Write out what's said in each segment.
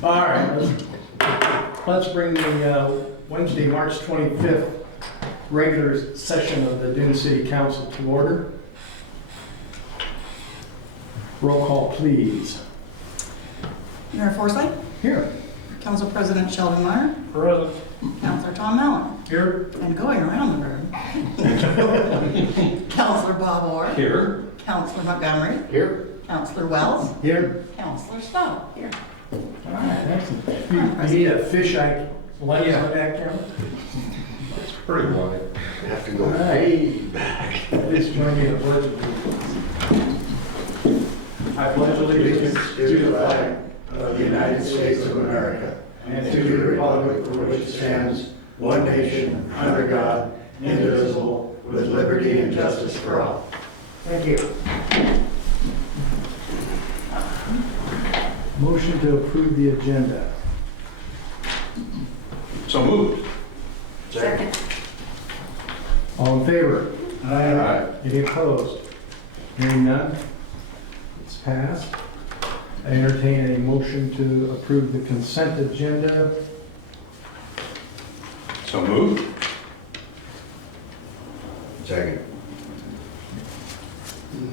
All right, let's bring the Wednesday, March 25th regular session of the Dune City Council to order. Roll call, please. Mayor Forsyth, Here. Council President Sheldon Meyer, Present. Councilor Tom Allen, Here. and going around the room, Councilor Bob Orr, Here. Councilor Montgomery, Here. Councilor Wells, Here. Councilor Stowe. Here. All right, excellent. You need a fisheye light on that camera? It's pretty wide. Have to go All right. way back. Please join me in the pledge of allegiance. I pledge allegiance To the flag of the United States of America and to the republic for which it stands, one nation, under God, indivisible, with liberty and justice for all. Thank you. Motion to approve the agenda. So moved. Second. All in favor? Aye. Any opposed? Hearing none? It's passed. I entertain a motion to approve the consent agenda. So moved. Second.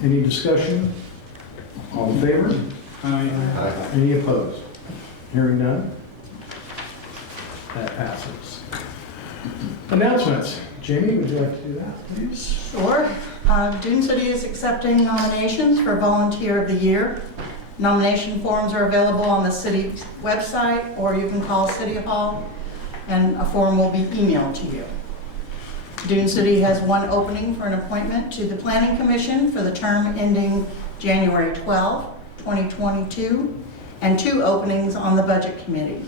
Any discussion? All in favor? Aye. Any opposed? Hearing none? That passes. Announcements. Jamie, would you like to do that, please? Sure. Dune City is accepting nominations for Volunteer of the Year. Nomination forms are available on the city website, or you can call City Hall, and a form will be emailed to you. Dune City has one opening for an appointment to the Planning Commission for the term ending January 12, 2022, and 2 openings on the Budget Committee.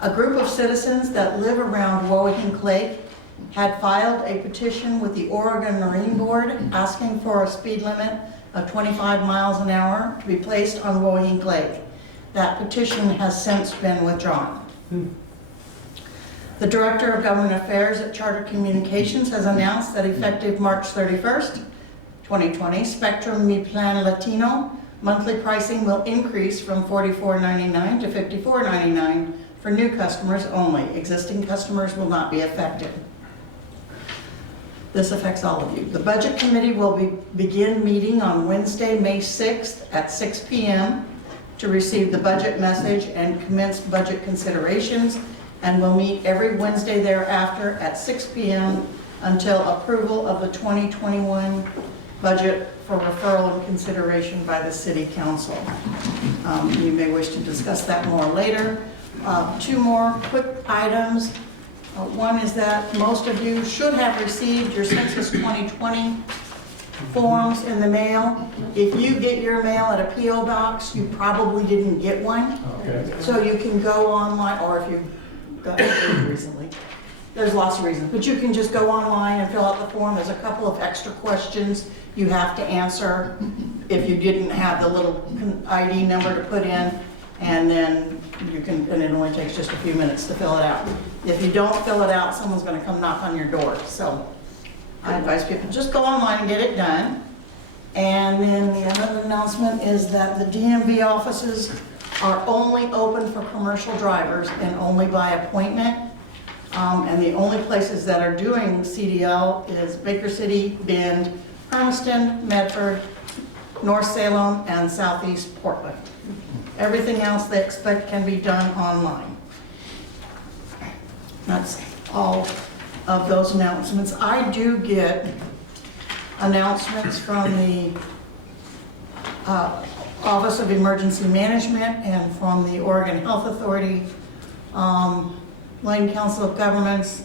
A group of citizens that live around Woahink Lake had filed a petition with the Oregon Marine Board asking for a speed limit of 25 miles an hour to be placed on Woahink Lake. That petition has since been withdrawn. The Director of Government Affairs at Charter Communications has announced that effective March 31st, 2020, Spectrum Mi Plan Latino monthly pricing will increase from $44.99 to $54.99 for new customers only. Existing customers will not be affected. This affects all of you. The Budget Committee will begin meeting on Wednesday, May 6th at 6 p.m. to receive the budget message and commence budget considerations, and will meet every Wednesday thereafter at 6 p.m. until approval of the 2021 budget for referral and consideration by the City Council. You may wish to discuss that more later. 2 more quick items. One is that most of you should have received your Census 2020 forms in the mail. If you get your mail at a P.O. box, you probably didn't get one. Okay. So you can go online, or if you got it recently, there's lots of reasons. But you can just go online and fill out the form. There's a couple of extra questions you have to answer if you didn't have the little ID number to put in. And then you can, and it only takes just a few minutes to fill it out. If you don't fill it out, someone's gonna come knock on your door. So I advise people, just go online and get it done. And then the other announcement is that the DMV offices are only open for commercial drivers and only by appointment. And the only places that are doing CDL is Baker City, Bend, Hermiston, Medford, North Salem, and Southeast Portland. Everything else they expect can be done online. That's all of those announcements. I do get announcements from the Office of Emergency Management and from the Oregon Health Authority, Lane Council of Governments.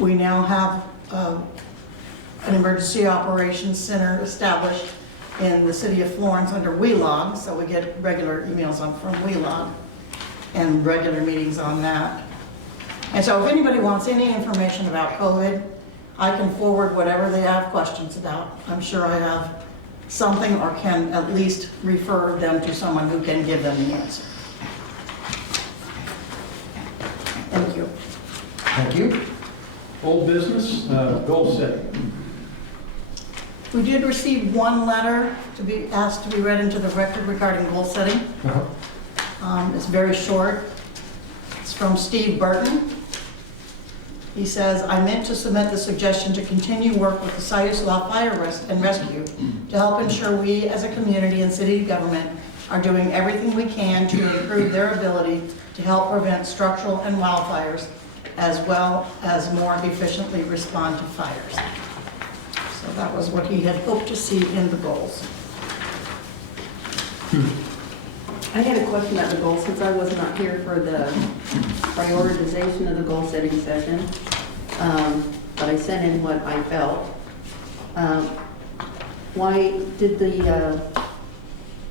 We now have an emergency operations center established in the city of Florence under WELOG, so we get regular emails from WELOG and regular meetings on that. And so if anybody wants any information about COVID, I can forward whatever they have questions about. I'm sure I have something, or can at least refer them to someone who can give them the answer. Thank you. Thank you. Old business, goal setting. We did receive one letter to be asked to be read into the record regarding goal setting. It's very short. It's from Steve Burton. He says, "I meant to submit the suggestion to continue work with the Siuslaw Fire and Rescue to help ensure we as a community and city government are doing everything we can to improve their ability to help prevent structural and wildfires, as well as more efficiently respond to fires." So that was what he had hoped to see in the goals. I had a question about the goals, since I was not here for the prioritization of the goal-setting session, but I sent in what I felt. Why did the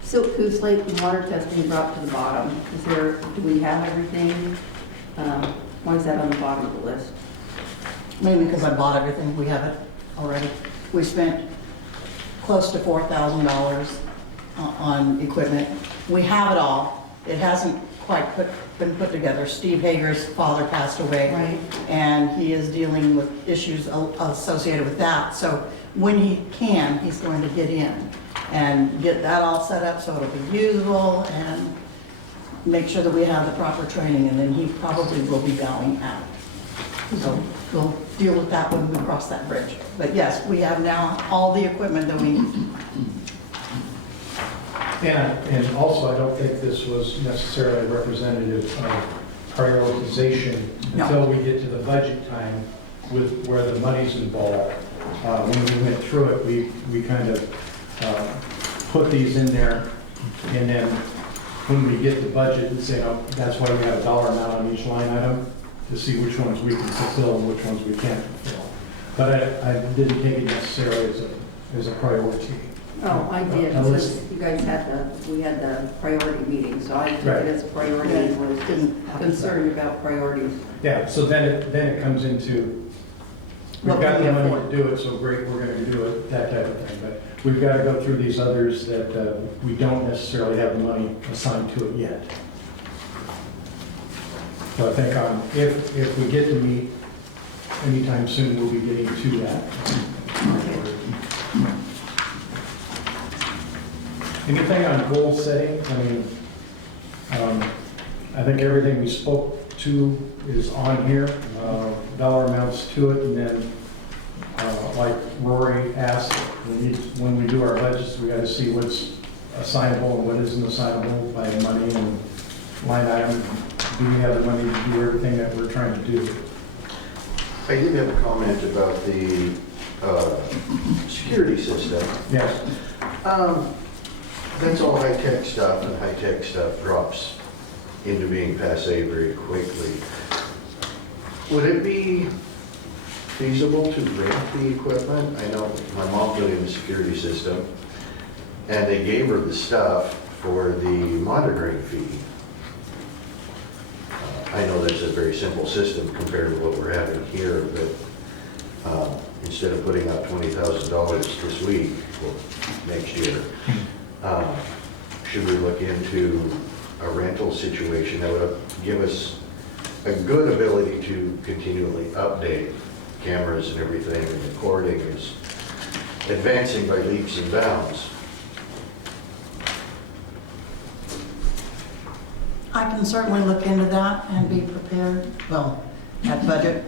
Silk Goose Lake and water testing drop to the bottom? Do we have everything? Why is that on the bottom of the list? Mainly because I bought everything, we have it already. We spent close to $4,000 on equipment. We have it all. It hasn't quite been put together. Steve Hager's father passed away. Right. And he is dealing with issues associated with that. So when he can, he's going to get in and get that all set up so it'll be usable and make sure that we have the proper training, and then he probably will be bowing out. So we'll deal with that when we cross that bridge. But yes, we have now all the equipment that we need. And also, I don't think this was necessarily representative of prioritization No. until we get to the budget time with where the money's involved. When we went through it, we kind of put these in there, and then when we get the budget and say, oh, that's why we have a dollar amount on each line item, to see which ones we can fulfill and which ones we can't fulfill. But I didn't take it necessarily as a priority. Oh, I did, because you guys we had the priority meeting, so I took Right. it as a priority and was concerned about priorities. Yeah, so then it comes into, we've What got can the we money afford? to do it, so great, we're gonna do it, that type of thing. But we've got to go through these others that we don't necessarily have the money assigned to it yet. So I think if we get to meet anytime soon, we'll be getting to that. Anything on goal setting? I mean, I think everything we spoke to is on here, dollar amounts to it, and then, like Rory asked, when we do our budgets, we gotta see what's assignable and what isn't assignable by money and line item. Do we have the money to do everything that we're trying to do? I did have a comment about the security system. Yes. That's all high-tech stuff, and high-tech stuff drops into being passé very quickly. Would it be feasible to rent the equipment? I know my mom put in the security system, and they gave her the stuff for the monitoring fee. I know that's a very simple system compared to what we're having here, but instead of putting out $20,000 this week, well, next year, should we look into a rental situation that would give us a good ability to continually update cameras and everything, and recording is advancing by leaps and bounds. I can certainly look into that and be prepared, well, at budget,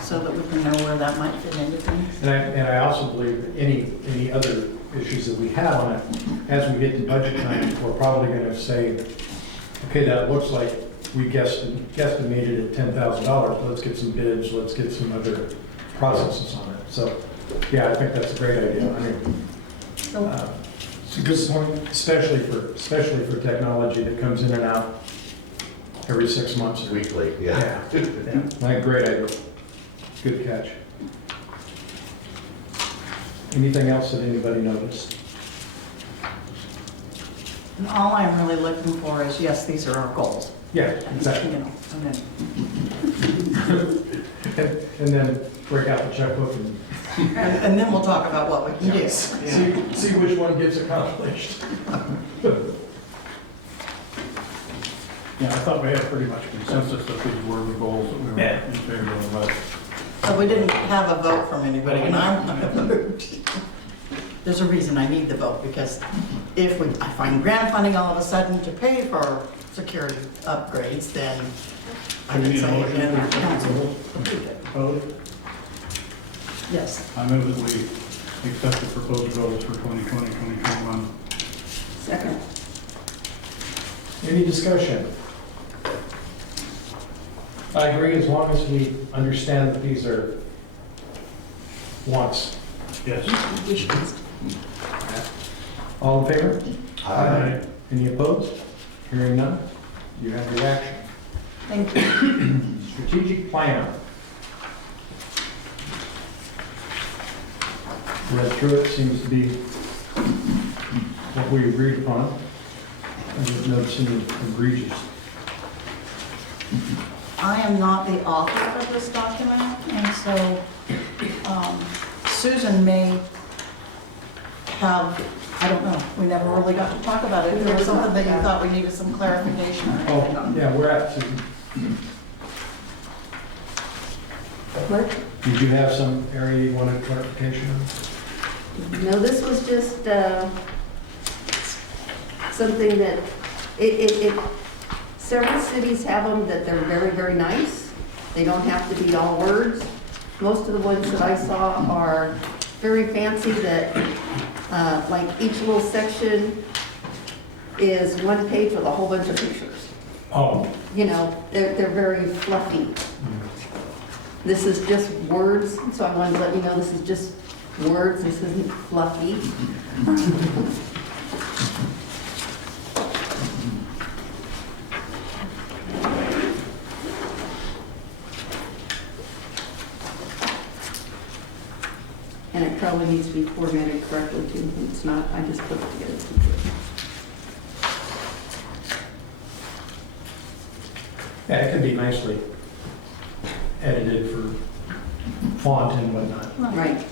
so that we can know where that might fit into things. And I also believe that any other issues that we have on it, as we get to budget time, we're probably gonna say, okay, that looks like we guesstimated at $10,000, let's get some bids, let's get some other processes on it. So, yeah, I think that's a great idea. I mean, it's a good point, especially for technology that comes in and out every 6 months. Weekly, yeah. Yeah, great idea. Good catch. Anything else that anybody noticed? And all I'm really looking for is, yes, these are our goals. Yeah, And, exactly. you know, and then, And then break out the checkbook and then we'll talk about what we can do. and see which one gets accomplished. Yeah, I thought we had pretty much consensus that these were the goals that we were Yeah. in favor of, but So we didn't have a vote from anybody, and I'm not vote. There's a reason I need the vote, because if I find grant funding all of a sudden to pay for security upgrades, then I Do we can need a say, motion? then the council will approve it. Opposed? Yes. I move that we accept the proposed goals for 2020, 2021. Second. Any discussion? I agree, as long as we understand that these are wants. Yes. Wish list. All in favor? Aye. Any opposed? Hearing none, you have your action. Thank you. Strategic plan. Read through it, seems to be what we agreed upon. I didn't notice any egregious. I am not the author of this document, and so Susan may have, I don't know, we never really got to talk about it. If there was something that you thought we needed some clarification or anything Oh, on. yeah, we're at, Susan. What? Did you have some area you wanted clarification on? No, this was just something that, several cities have them that they're very, very nice. They don't have to be all words. Most of the ones that I saw are very fancy that, like each little section is one page with a whole bunch of pictures. Oh, You know, they're very fluffy. This is just words, so I wanted to let you know this is just words, this isn't fluffy. And it probably needs to be formatted correctly too. It's not, I just put it together. yeah, it could be nicely edited for font and whatnot. Right.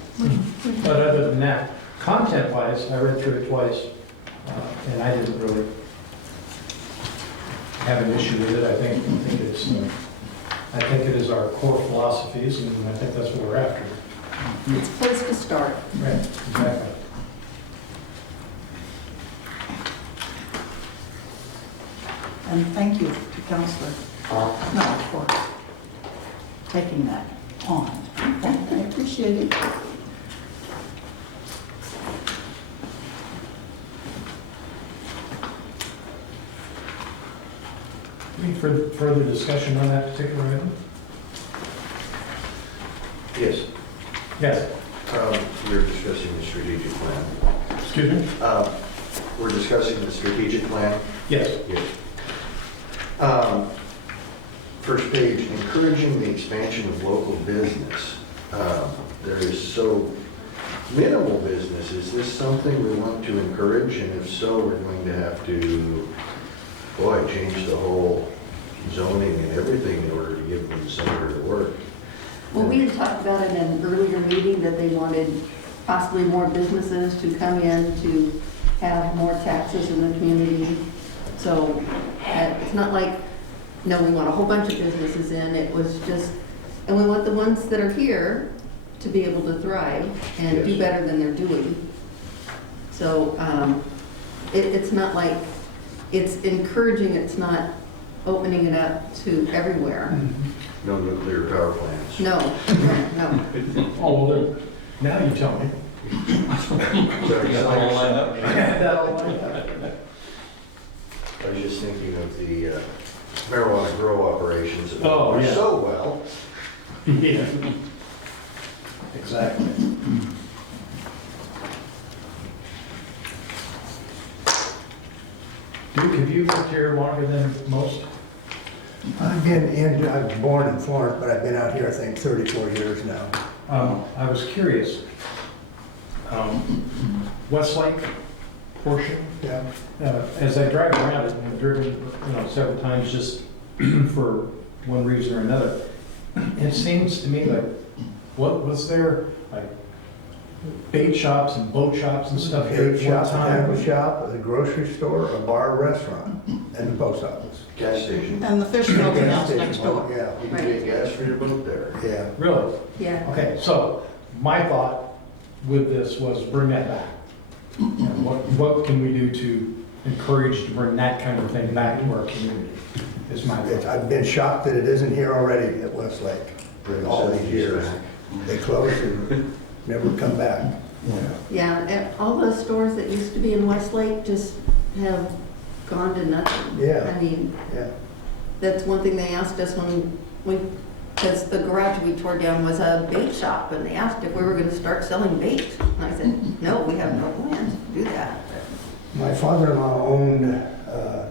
But other than that, content-wise, I read through it twice, and I didn't really have an issue with it. I think it is our core philosophies, and I think that's what we're after. It's a place to start. Right, exactly. And thank you to Counselor Mel for taking that on. I appreciate it. Any further discussion on that particular item? Yes, Yes. we're discussing the strategic plan. Excuse me? We're discussing the strategic plan. Yes. Yes. First page, encouraging the expansion of local business. There is so minimal business. Is this something we want to encourage? And if so, we're going to have to, change the whole zoning and everything in order to give them somewhere to work. Well, we had talked about in an earlier meeting that they wanted possibly more businesses to come in to have more taxes in the community. So it's not like, no, we want a whole bunch of businesses in. It was just, and we want the ones that are here to be able to thrive and do Yes. better than they're doing. So it's not like, it's encouraging, it's not opening it up to everywhere. No nuclear power plants. No, no. Oh, well, now you tell me. I was just thinking of the marijuana grow operations that Oh, work yeah. so well. Yeah. Exactly. Duke, have you lived here longer than most? I was born in Florence, but I've been out here, I think, 34 years now. I was curious. Westlake portion, Yeah. as I drive around it, and I've driven, several times just for one reason or another, it seems to me like, what was there, like bait shops and boat shops and stuff here Bait at one shop, a tackle time? shop, a grocery store, a bar, a restaurant, and the post office. Gas station. And the fish building Gas house station, next door. Yeah, You can get gas for your boat there. yeah. Really? Yeah. Okay, so my thought with this was bring that back. What can we do to encourage to bring that kind of thing back to our community, is my thought. I've been shocked that it isn't here already at Westlake. Bring All these some years. back. They closed and never come back. Yeah, and all the stores that used to be in Westlake just have gone to nothing. Yeah. I mean, Yeah. that's one thing they asked us when we, because the garage we tore down was a bait shop, and they asked if we were gonna start selling bait. And I said, no, we have no plans to do that. My father-in-law owned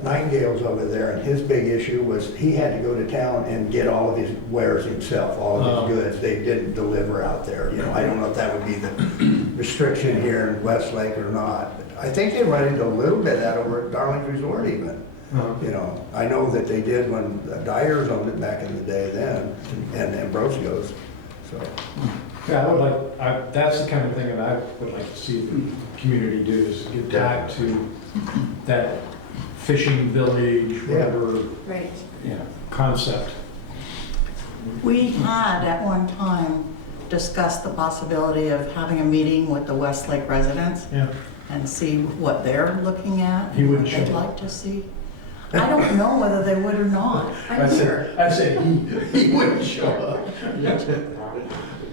Nightingale's over there, and his big issue was he had to go to town and get all of his wares himself, all of his goods. They didn't deliver out there. You know, I don't know if that would be the restriction here in Westlake or not. But I think they run into a little bit of that over at Darling's Resort even. You know, I know that they did when Dyers owned it back in the day then, and Ambrosio's, so. Yeah, I would like, that's the kind of thing that I would like to see the community do, is get back to that fishing village, whatever, Right. concept. We had at one time discussed the possibility of having a meeting with the Westlake residents Yeah. and see what they're looking at. He wouldn't what they'd show up. like to see. I don't know whether they would or not. I said he wouldn't show up.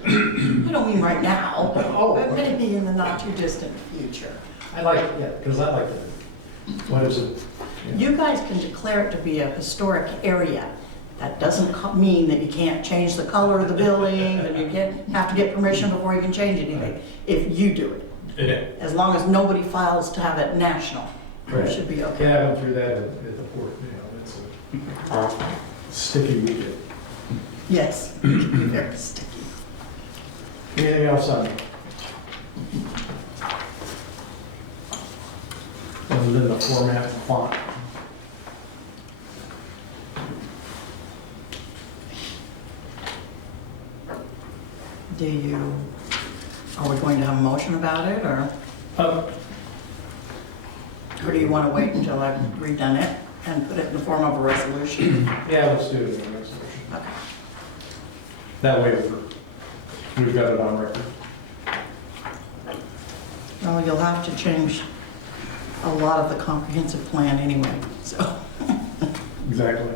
I don't mean right now, Oh. but maybe in the not too distant future. I like it, yeah, because I like it. What is it? You guys can declare it to be a historic area. That doesn't mean that you can't change the color of the building, that you can't have to get permission before you can change anything, if you do it. Yeah. As long as nobody files to have it national, Right. it should be okay. Yeah, I went through that at the port, it's a sticky wicket. Yes, very sticky. Anything else on it? Other than the format and font? Are we going to have a motion about it, or Um, do you want to wait until I've redone it and put it in the form of a resolution? Yeah, let's do it in the resolution. Okay. That way we've got it on record. Well, you'll have to change a lot of the comprehensive plan anyway, so. Exactly.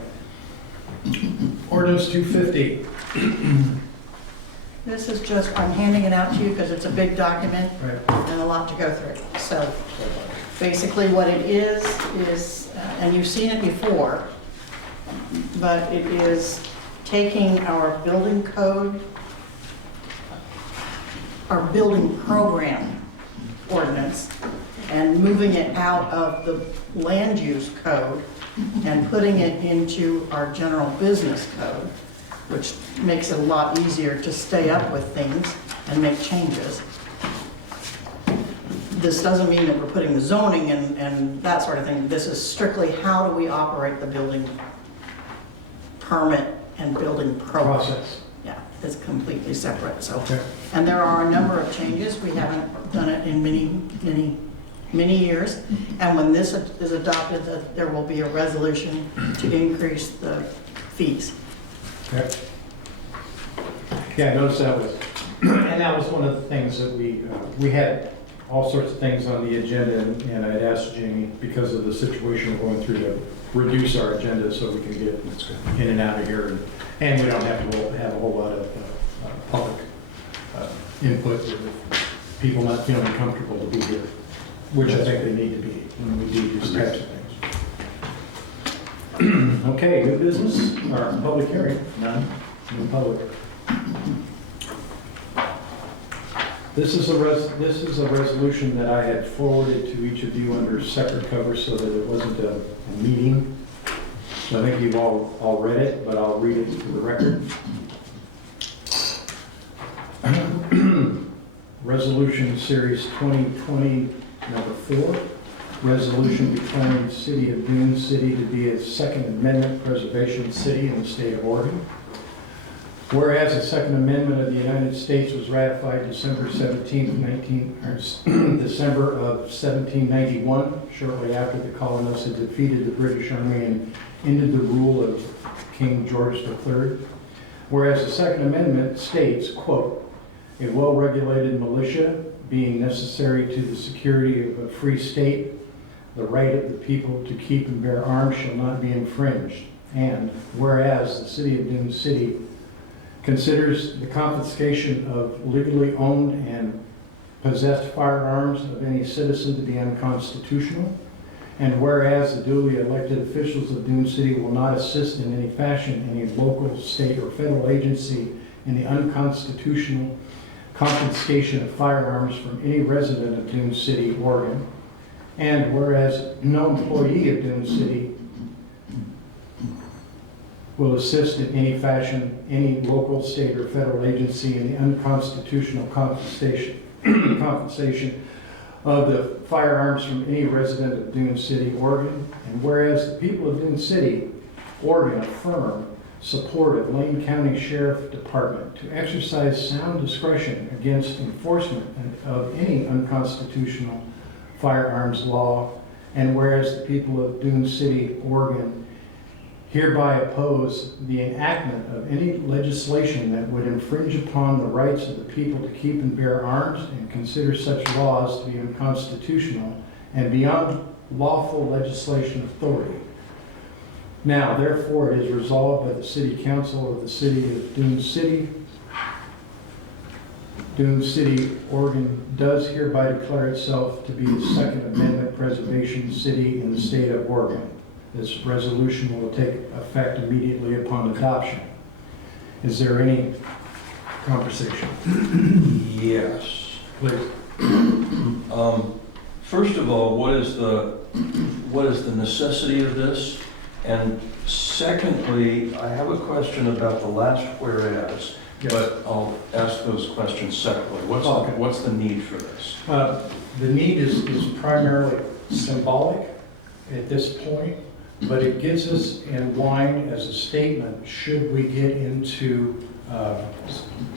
Ordinance 250. This is just, I'm handing it out to you because it's a big document Right. and a lot to go through. So basically what it is, and you've seen it before, but it is taking our building code, our building program ordinance, and moving it out of the land use code and putting it into our general business code, which makes it a lot easier to stay up with things and make changes. This doesn't mean that we're putting the zoning and that sort of thing. This is strictly how do we operate the building permit and building program. Process. Yeah, it's completely separate, so. Okay. And there are a number of changes. We haven't done it in many years. And when this is adopted, there will be a resolution to increase the fees. Okay. Yeah, I noticed that was, and that was one of the things that we had all sorts of things on the agenda, and I had asked Jamie, because of the situation we're going through, to reduce our agenda so we can get in and out of here, and we don't have to have a whole lot of public input with people not feeling comfortable to be here, which I think they need to be when we do these types of things. Okay, new business, or public hearing? None. New public. This is a resolution that I had forwarded to each of you under separate cover so that it wasn't a meeting. So I think you've all read it, but I'll read it for the record. Resolution Series 2020, number 4. Resolution declaring the City of Dune City to be a Second Amendment preservation city in the state of Oregon. Whereas the Second Amendment of the United States was ratified December of 1791, shortly after the colonists had defeated the British Army and ended the rule of King George III. Whereas the Second Amendment states, quote, "A well-regulated militia, being necessary to the security of a free state, the right of the people to keep and bear arms shall not be infringed. And whereas the city of Dune City considers the confiscation of legally owned and possessed firearms of any citizen to be unconstitutional, and whereas the duly elected officials of Dune City will not assist in any fashion any local, state, or federal agency in the unconstitutional confiscation of firearms from any resident of Dune City, Oregon, and whereas no employee of Dune City will assist in any fashion any local, state, or federal agency in the unconstitutional confiscation of the firearms from any resident of Dune City, Oregon, and whereas the people of Dune City, Oregon affirm support of Lane County Sheriff Department to exercise sound discretion against enforcement of any unconstitutional firearms law, and whereas the people of Dune City, Oregon hereby oppose the enactment of any legislation that would infringe upon the rights of the people to keep and bear arms and consider such laws to be unconstitutional and beyond lawful legislation authority. Now, therefore, it is resolved by the City Council of the City of Dune City, Oregon does hereby declare itself to be the Second Amendment Preservation City in the state of Oregon. This resolution will take effect immediately upon adoption. Is there any conversation? Yes. Please. First of all, what is the necessity of this? And secondly, I have a question about the last whereas, Yes. but I'll ask those questions separately. Okay. What's the need for this? The need is primarily symbolic at this point, but it gets us in line as a statement should we get into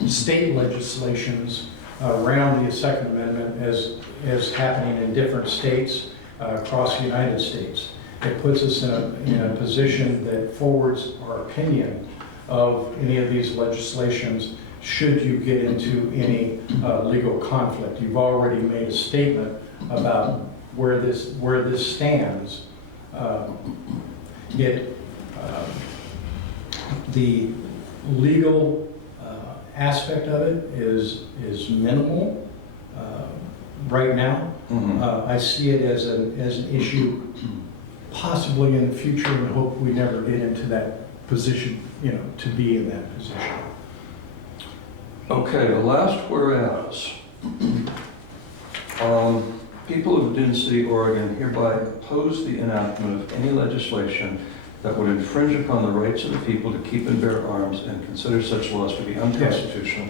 state legislations around the Second Amendment as happening in different states across the United States. It puts us in a position that forwards our opinion of any of these legislations should you get into any legal conflict. You've already made a statement about where this stands. The legal aspect of it is minimal right now. I see it as an issue possibly in the future, and hope we never get into that position, to be in that position. Okay, the last whereas. People of Dune City, Oregon hereby oppose the enactment of any legislation that would infringe upon the rights of the people to keep and bear arms and consider such laws to be unconstitutional.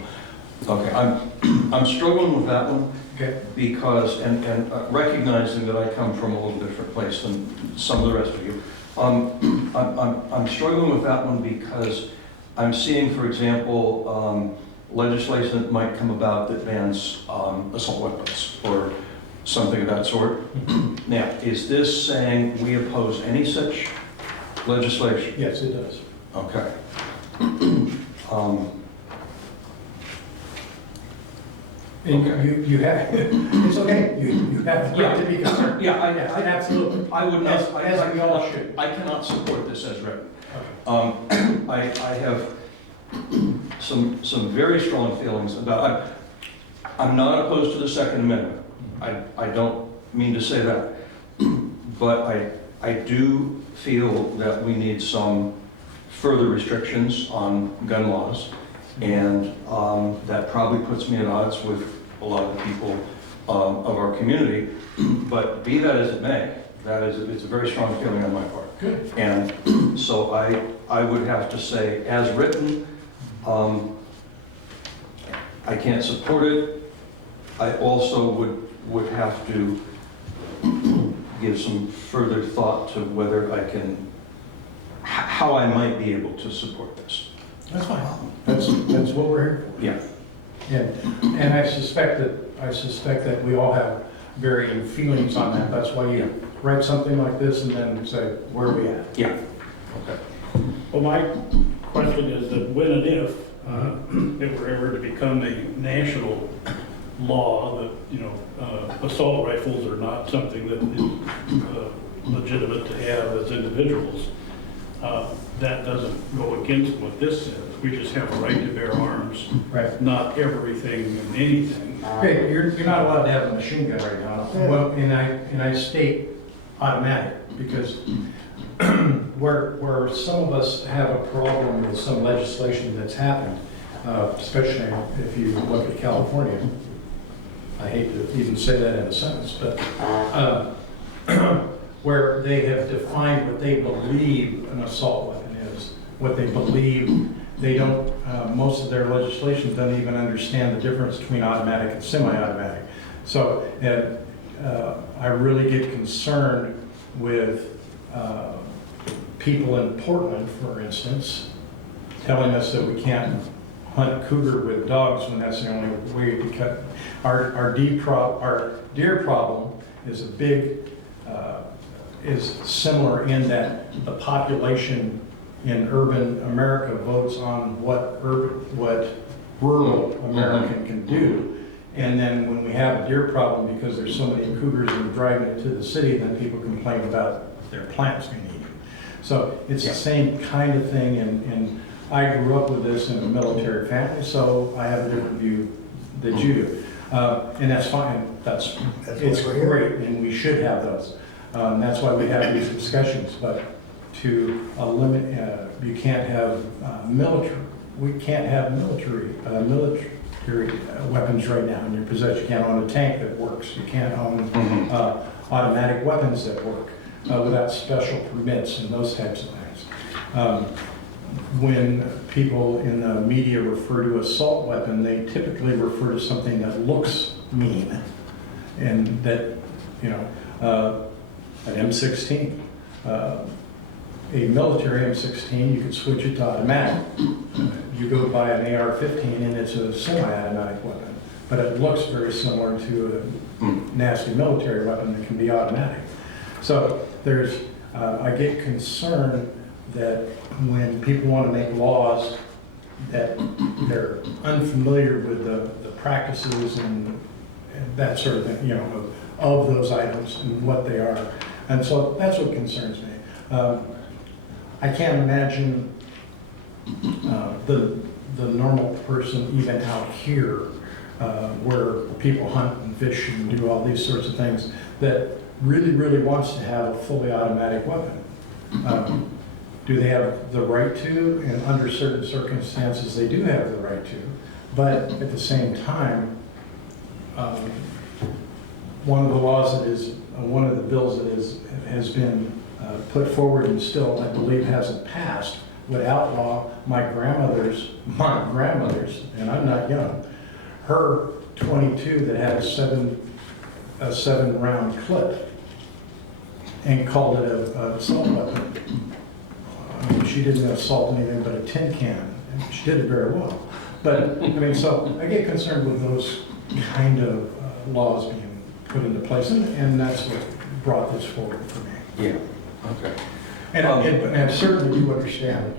Okay, I'm struggling with that one. Okay. Because, and recognizing that I come from a little different place than some of the rest of you, I'm struggling with that one because I'm seeing, for example, legislation that might come about that bans assault weapons or something of that sort. Now, is this saying we oppose any such legislation? Yes, it does. Okay. And Okay. you have, it's okay, you have the right to be concerned. Yeah, Absolutely. I would not, As we all should. I cannot support this as written. Okay. I have some very strong feelings about, I'm not opposed to the Second Amendment. I don't mean to say that. But I do feel that we need some further restrictions on gun laws. And that probably puts me at odds with a lot of the people of our community. But be that as it may, it's a very strong feeling on my part. Good. And so I would have to say, as written, I can't support it. I also would have to give some further thought to whether I can, how I might be able to support this. That's fine. That's what we're here for. Yeah. And I suspect that we all have varying feelings on that. That's why you write something like this and then say, where are we at? Yeah. Okay. Well, my question is that when and if it were ever to become a national law that, assault rifles are not something that is legitimate to have as individuals. That doesn't go against what this says. We just have a right to bear arms, Right. not everything and anything. Okay, you're not allowed to have a machine gun right now. Well, and I state automatic, because where some of us have a problem with some legislation that's happened, especially if you look at California, I hate to even say that in a sentence, but where they have defined what they believe an assault weapon is, what they believe, they don't, most of their legislation doesn't even understand the difference between automatic and semi-automatic. So I really get concerned with people in Portland, for instance, telling us that we can't hunt cougar with dogs when that's the only way to cut. Our deer problem is a big, is similar in that the population in urban America votes on what rural American can do. And then when we have a deer problem because there's so many cougars and we're driving it to the city, then people complain about their plants being eaten. So it's the same kind of thing, and I grew up with this in a military family, so I have a different view that you do. And that's fine, it's what we're here. great, and we should have those. That's why we have these discussions, but to limit, you can't have we can't have military weapons right now in your possession. You can't own a tank that works. You can't own automatic weapons that work without special permits and those types of things. When people in the media refer to assault weapon, they typically refer to something that looks mean, and that, an M16. A military M16, you can switch it to automatic. You go buy an AR-15 and it's a semi-automatic weapon, but it looks very similar to a nasty military weapon that can be automatic. So I get concerned that when people want to make laws that they're unfamiliar with the practices and that sort of thing, of those items and what they are. And so that's what concerns me. I can't imagine the normal person even out here where people hunt and fish and do all these sorts of things that really wants to have a fully automatic weapon. Do they have the right to? And under certain circumstances, they do have the right to. But at the same time, one of the laws that is, one of the bills that has been put forward and still, I believe, hasn't passed, would outlaw my grandmother's, and I'm not young, her 22 that had a seven round clip, and called it an assault weapon. I mean, she didn't assault anything but a tin can, and she did it very well. But, so I get concerned with those kind of laws being put into place, and that's what brought this forward for me. Yeah, okay. And I certainly do understand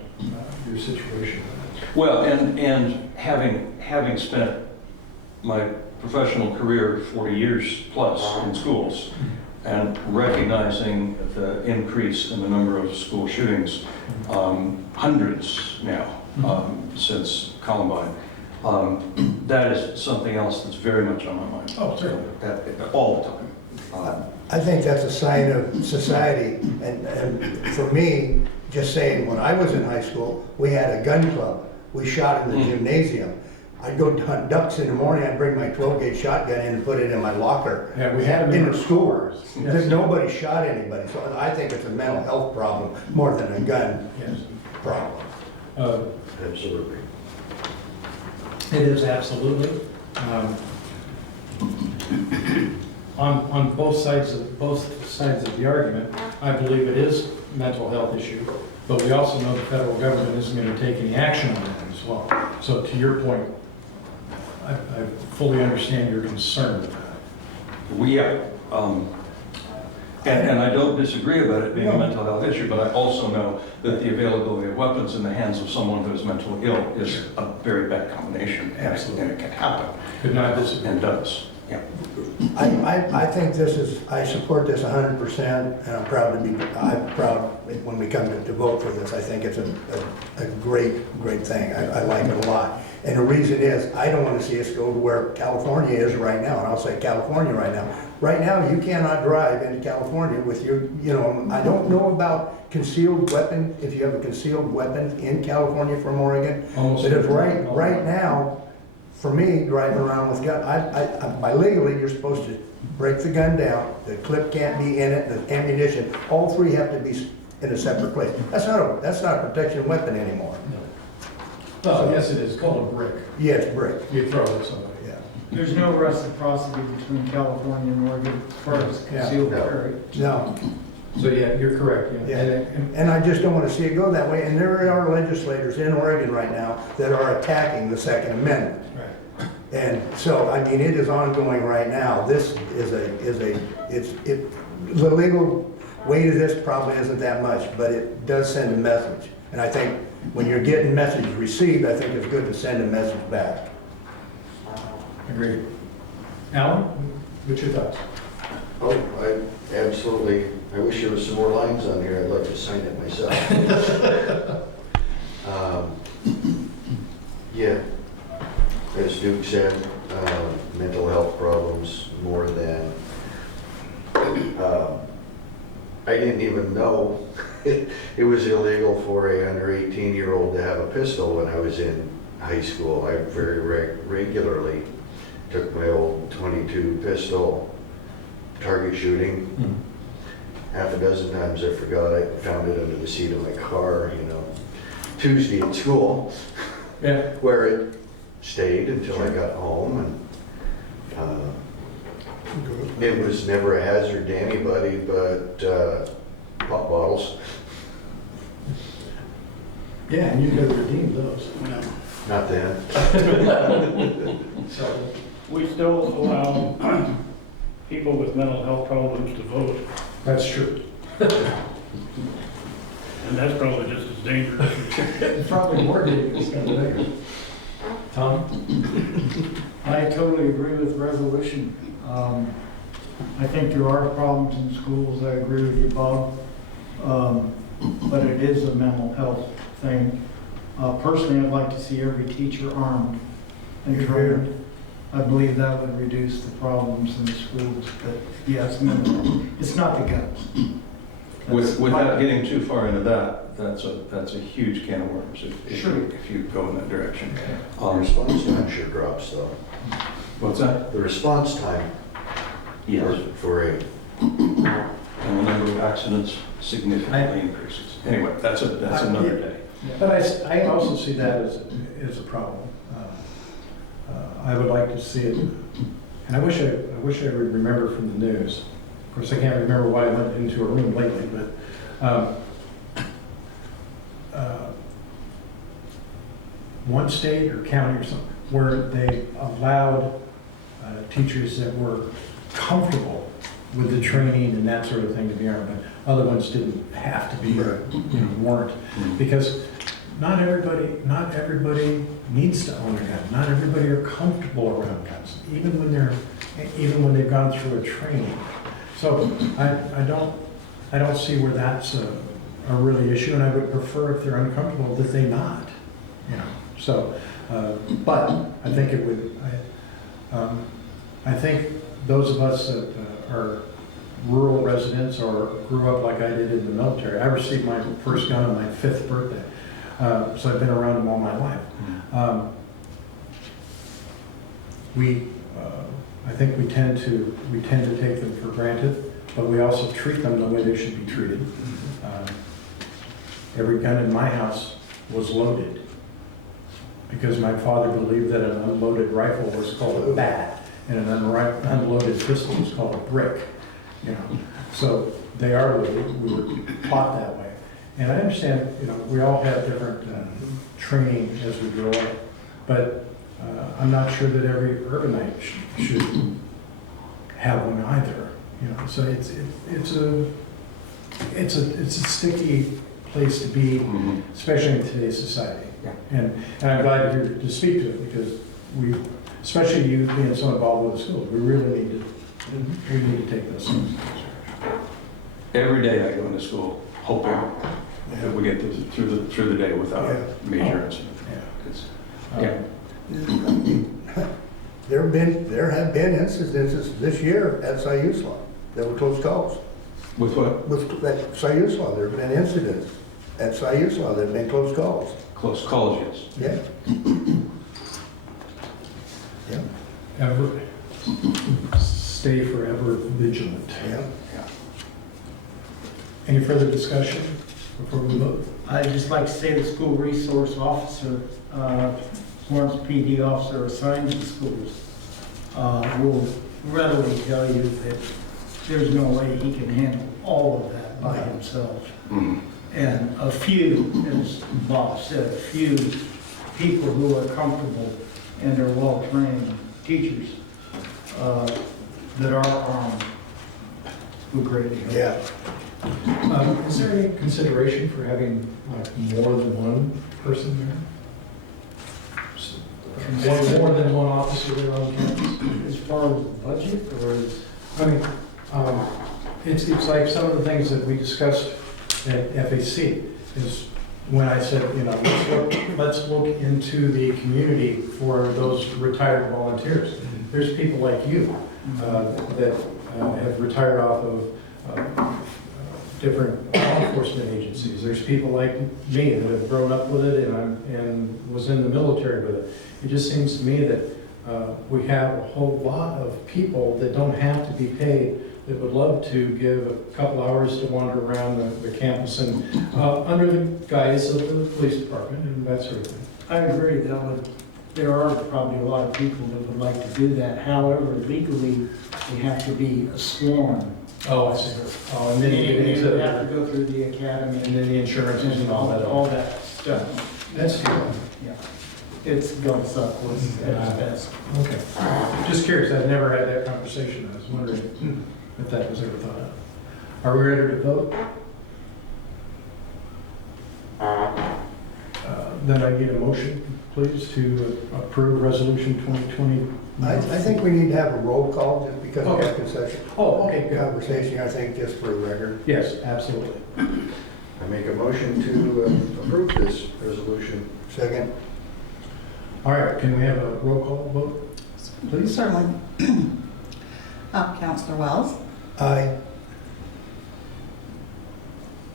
your situation. Well, and having spent my professional career 40 years plus in schools, and recognizing the increase in the number of school shootings, hundreds now since Columbine, that is something else that's very much on my mind. Oh, certainly. All the time. I think that's a sign of society, and for me, just saying, when I was in high school, we had a gun club. We shot in the gymnasium. I'd go hunt ducks in the morning, I'd bring my 12-gauge shotgun in and put it in my locker. Yeah, we had them in in the our school. Yes. Nobody shot anybody, so I think it's a mental health problem more than a gun Yes. problem. Absolutely. It is absolutely. On both sides of the argument, I believe it is a mental health issue, but we also know the federal government isn't going to take any action on that as well. So to your point, I fully understand your concern with that. And I don't disagree about it being a No. mental health issue, but I also know that the availability of weapons in the hands of someone who is mentally ill is a very bad combination. And it can happen, Could not disagree. and does. Yeah. I think this is, I support this 100%, and I'm proud when we come to vote for this. I think it's a great thing. I like it a lot. And the reason is, I don't want to see us go to where California is right now, and I'll say California right now. Right now, you cannot drive into California with your, I don't know about concealed weapon, if you have a concealed weapon in California from Oregon. Almost. But if right now, for me, driving around with gun, by legally, you're supposed to break the gun down, the clip can't be in it, the ammunition, all three have to be in a separate place. That's not a protection weapon anymore. Well, yes, it is called a brick. Yeah, it's brick, You throw it at somebody. yeah. There's no reciprocity between California and Oregon as far as concealed Yeah. carry. No, So, yeah, you're correct, yeah. yeah, and I just don't want to see it go that way, and there are legislators in Oregon right now that are attacking the Second Amendment. Right. And so, I mean, it is ongoing right now. This is the legal weight of this probably isn't that much, but it does send a message. And I think when you're getting message received, I think it's good to send a message back. Agreed. Alan, what's your thoughts? Oh, I absolutely, I wish there was some more lines on here, I'd like to sign it myself. Yeah, as Duke said, mental health problems more than, I didn't even know it was illegal for a under 18-year-old to have a pistol when I was in high school. I very regularly took my old .22 pistol target shooting. Half a dozen times I forgot, I found it under the seat of my car, Tuesday at school, Yeah. where it stayed until I got home. And it was never a hazard to anybody but pop bottles. Yeah, and you could redeem those. Not then. So, We still allow people with mental health problems to vote, that's true. and that's probably just as dangerous. It's probably more dangerous than the others. Tom? I totally agree with the resolution. I think there are problems in schools, I agree with you, Bob. But it is a mental health thing. Personally, I'd like to see every teacher armed and trained. I believe that would reduce the problems in the schools, but yes, it's not the guns. Without getting too far into that, that's a huge can of worms if you go in that direction. The response time sure drops though. What's that? The response time Yes. for a, And the number of accidents significantly increases. Anyway, that's another day. But I also see that as a problem. I would like to see it, and I wish I would remember from the news. Of course, I can't remember why I went into a room lately, but one state or county or something, where they allowed teachers that were comfortable with the training and that sort of thing to be armed, but other ones didn't have to be, weren't. Because not everybody needs to own a gun. Not everybody are comfortable around guns, even when they've gone through a training. So I don't see where that's a really issue, and I would prefer if they're uncomfortable that they not, So, but I think it would. I think those of us that are rural residents or grew up like I did in the military. I received my first gun on my 5th birthday. So I've been around them all my life. I think we tend to take them for granted, but we also treat them the way they should be treated. Every gun in my house was loaded because my father believed that an unloaded rifle was called a bat and an unloaded pistol was called a brick. So they are loaded. We were taught that way. And I understand, we all have different training as we grow up, but I'm not sure that every urbanite should have one either. You know, so it's a sticky place to be, especially in today's society. Yeah. And I'm glad you're here to speak to it, because we, especially you being so involved with the schools, we really need to take those things. Every day I go into school hoping that we get through the day without a major incident. Yeah. Yeah. There have been instances this year at Sayusla that were close calls. With what? With at Sayusla, there have been incidents at Sayusla that have been close calls. Close calls, yes. Yeah. Yeah, Ever, stay forever vigilant. yeah. Any further discussion before we vote? I'd just like to say the school resource officer, Lawrence PD officer assigned to the schools, will readily tell you that there's no way he can handle all of that by himself. Mhm. And a few, as Bob said, a few people who are comfortable and are well-trained teachers that are armed will greatly help. Yeah. Is there any consideration for having like more than one person there? More than one officer there on campus? As far as budget or as I mean, it's like some of the things that we discussed at FAC is when I said, you know, let's look into the community for those retired volunteers. There's people like you that have retired off of different law enforcement agencies. There's people like me that have grown up with it and was in the military with it. It just seems to me that we have a whole lot of people that don't have to be paid that would love to give a couple hours to wander around the campus and under the guise of the police department and that sort of thing. I agree that there are probably a lot of people that would like to do that. However, legally, they have to be sworn. Oh, I see. Oh, and then you get into They have to go through the academy and then the insurances and all that. all that stuff. That's true. Yeah, it's gonna suck at its best. Okay. Just curious, I've never had that conversation. I was wondering if that was ever thought of. Are we ready to vote? Then I need a motion, please, to approve Resolution 2020. I think we need to have a roll call just because we have concession. Oh, okay, good. Conversation, I think, just for the record. Yes, absolutely. I make a motion to approve this resolution. Second. All right, can we have a roll call vote, please? Certainly. Counselor Wells, Aye.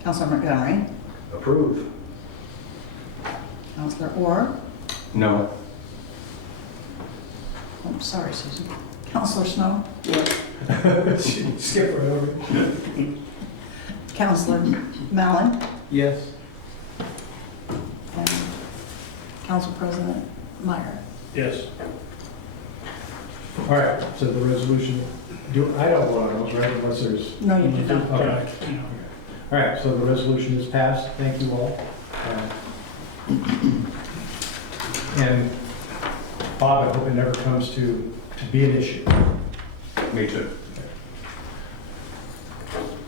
Counselor Montgomery, Approve. Counselor Orr, No. oh, sorry, Susan, Counselor Snow, Skip right over. Counselor Mallon, Yes. and Council President Meyer. Yes. All right, so the resolution, I don't vote on those, right, unless there's... No, you did not. Okay. All right, so the resolution is passed. Thank you all. And Bob, I hope it never comes to be an issue. Me too.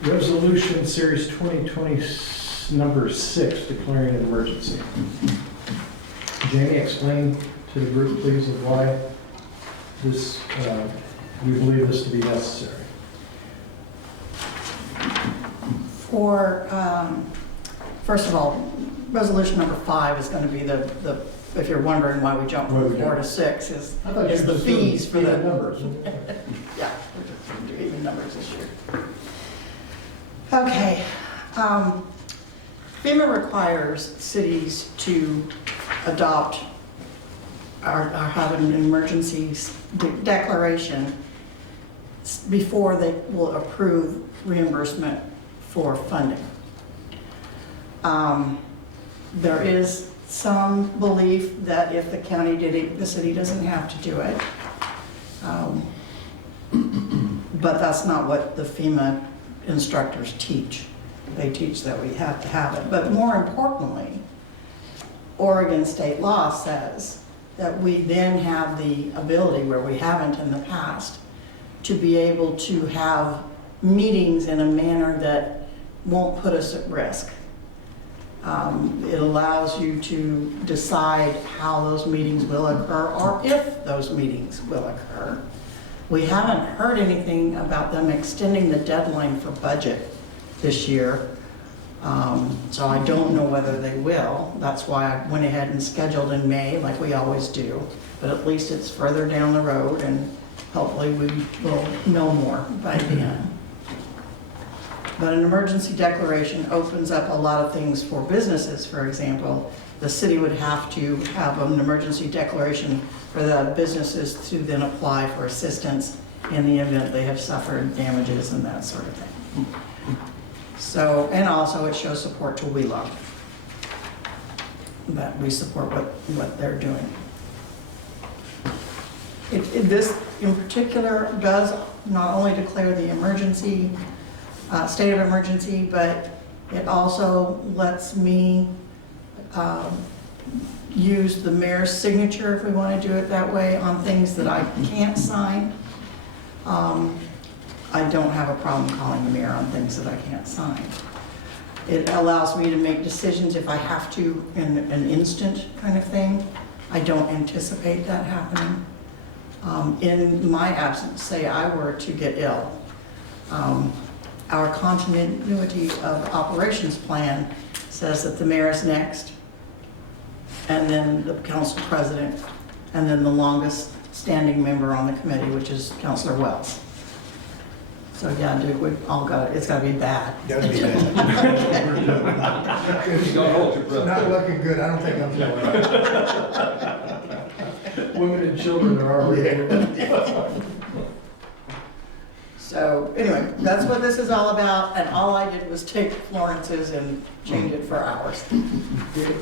Resolution Series 2020, number 6, declaring an emergency. Jamie, explain to the group, please, of why this, we believe this to be necessary. For, first of all, resolution number 5 is going to be the, if you're wondering why we jumped Why we from 4 to jumped. 6, I is thought you the just doing fees for the, numbers. yeah, we're just doing even numbers this year. Okay. FEMA requires cities to adopt or have an emergency declaration before they will approve reimbursement for funding. There is some belief that if the county did it, the city doesn't have to do it. But that's not what the FEMA instructors teach. They teach that we have to have it. But more importantly, Oregon state law says that we then have the ability, where we haven't in the past, to be able to have meetings in a manner that won't put us at risk. It allows you to decide how those meetings will occur or if those meetings will occur. We haven't heard anything about them extending the deadline for budget this year. So I don't know whether they will. That's why I went ahead and scheduled in May, like we always do. But at least it's further down the road, and hopefully we will know more by then. But an emergency declaration opens up a lot of things for businesses. For example, the city would have to have an emergency declaration for the businesses to then apply for assistance in the event they have suffered damages and that sort of thing. So, and also it shows support to We Love, that we support what they're doing. This in particular does not only declare the emergency, state of emergency, but it also lets me use the mayor's signature if we want to do it that way on things that I can't sign. I don't have a problem calling the mayor on things that I can't sign. It allows me to make decisions if I have to in an instant kind of thing. I don't anticipate that happening. In my absence, say I were to get ill, our continuity of operations plan says that the mayor is next, and then the council president, and then the longest standing member on the committee, which is Councilor Wells. So yeah, dude, we've all got it. It's got to be bad. Gotta be bad. You gotta hold your breath. Not looking good, I don't think I'm feeling right. Women and children are already. So anyway, that's what this is all about, and all I did was take Florence's and change it for ours.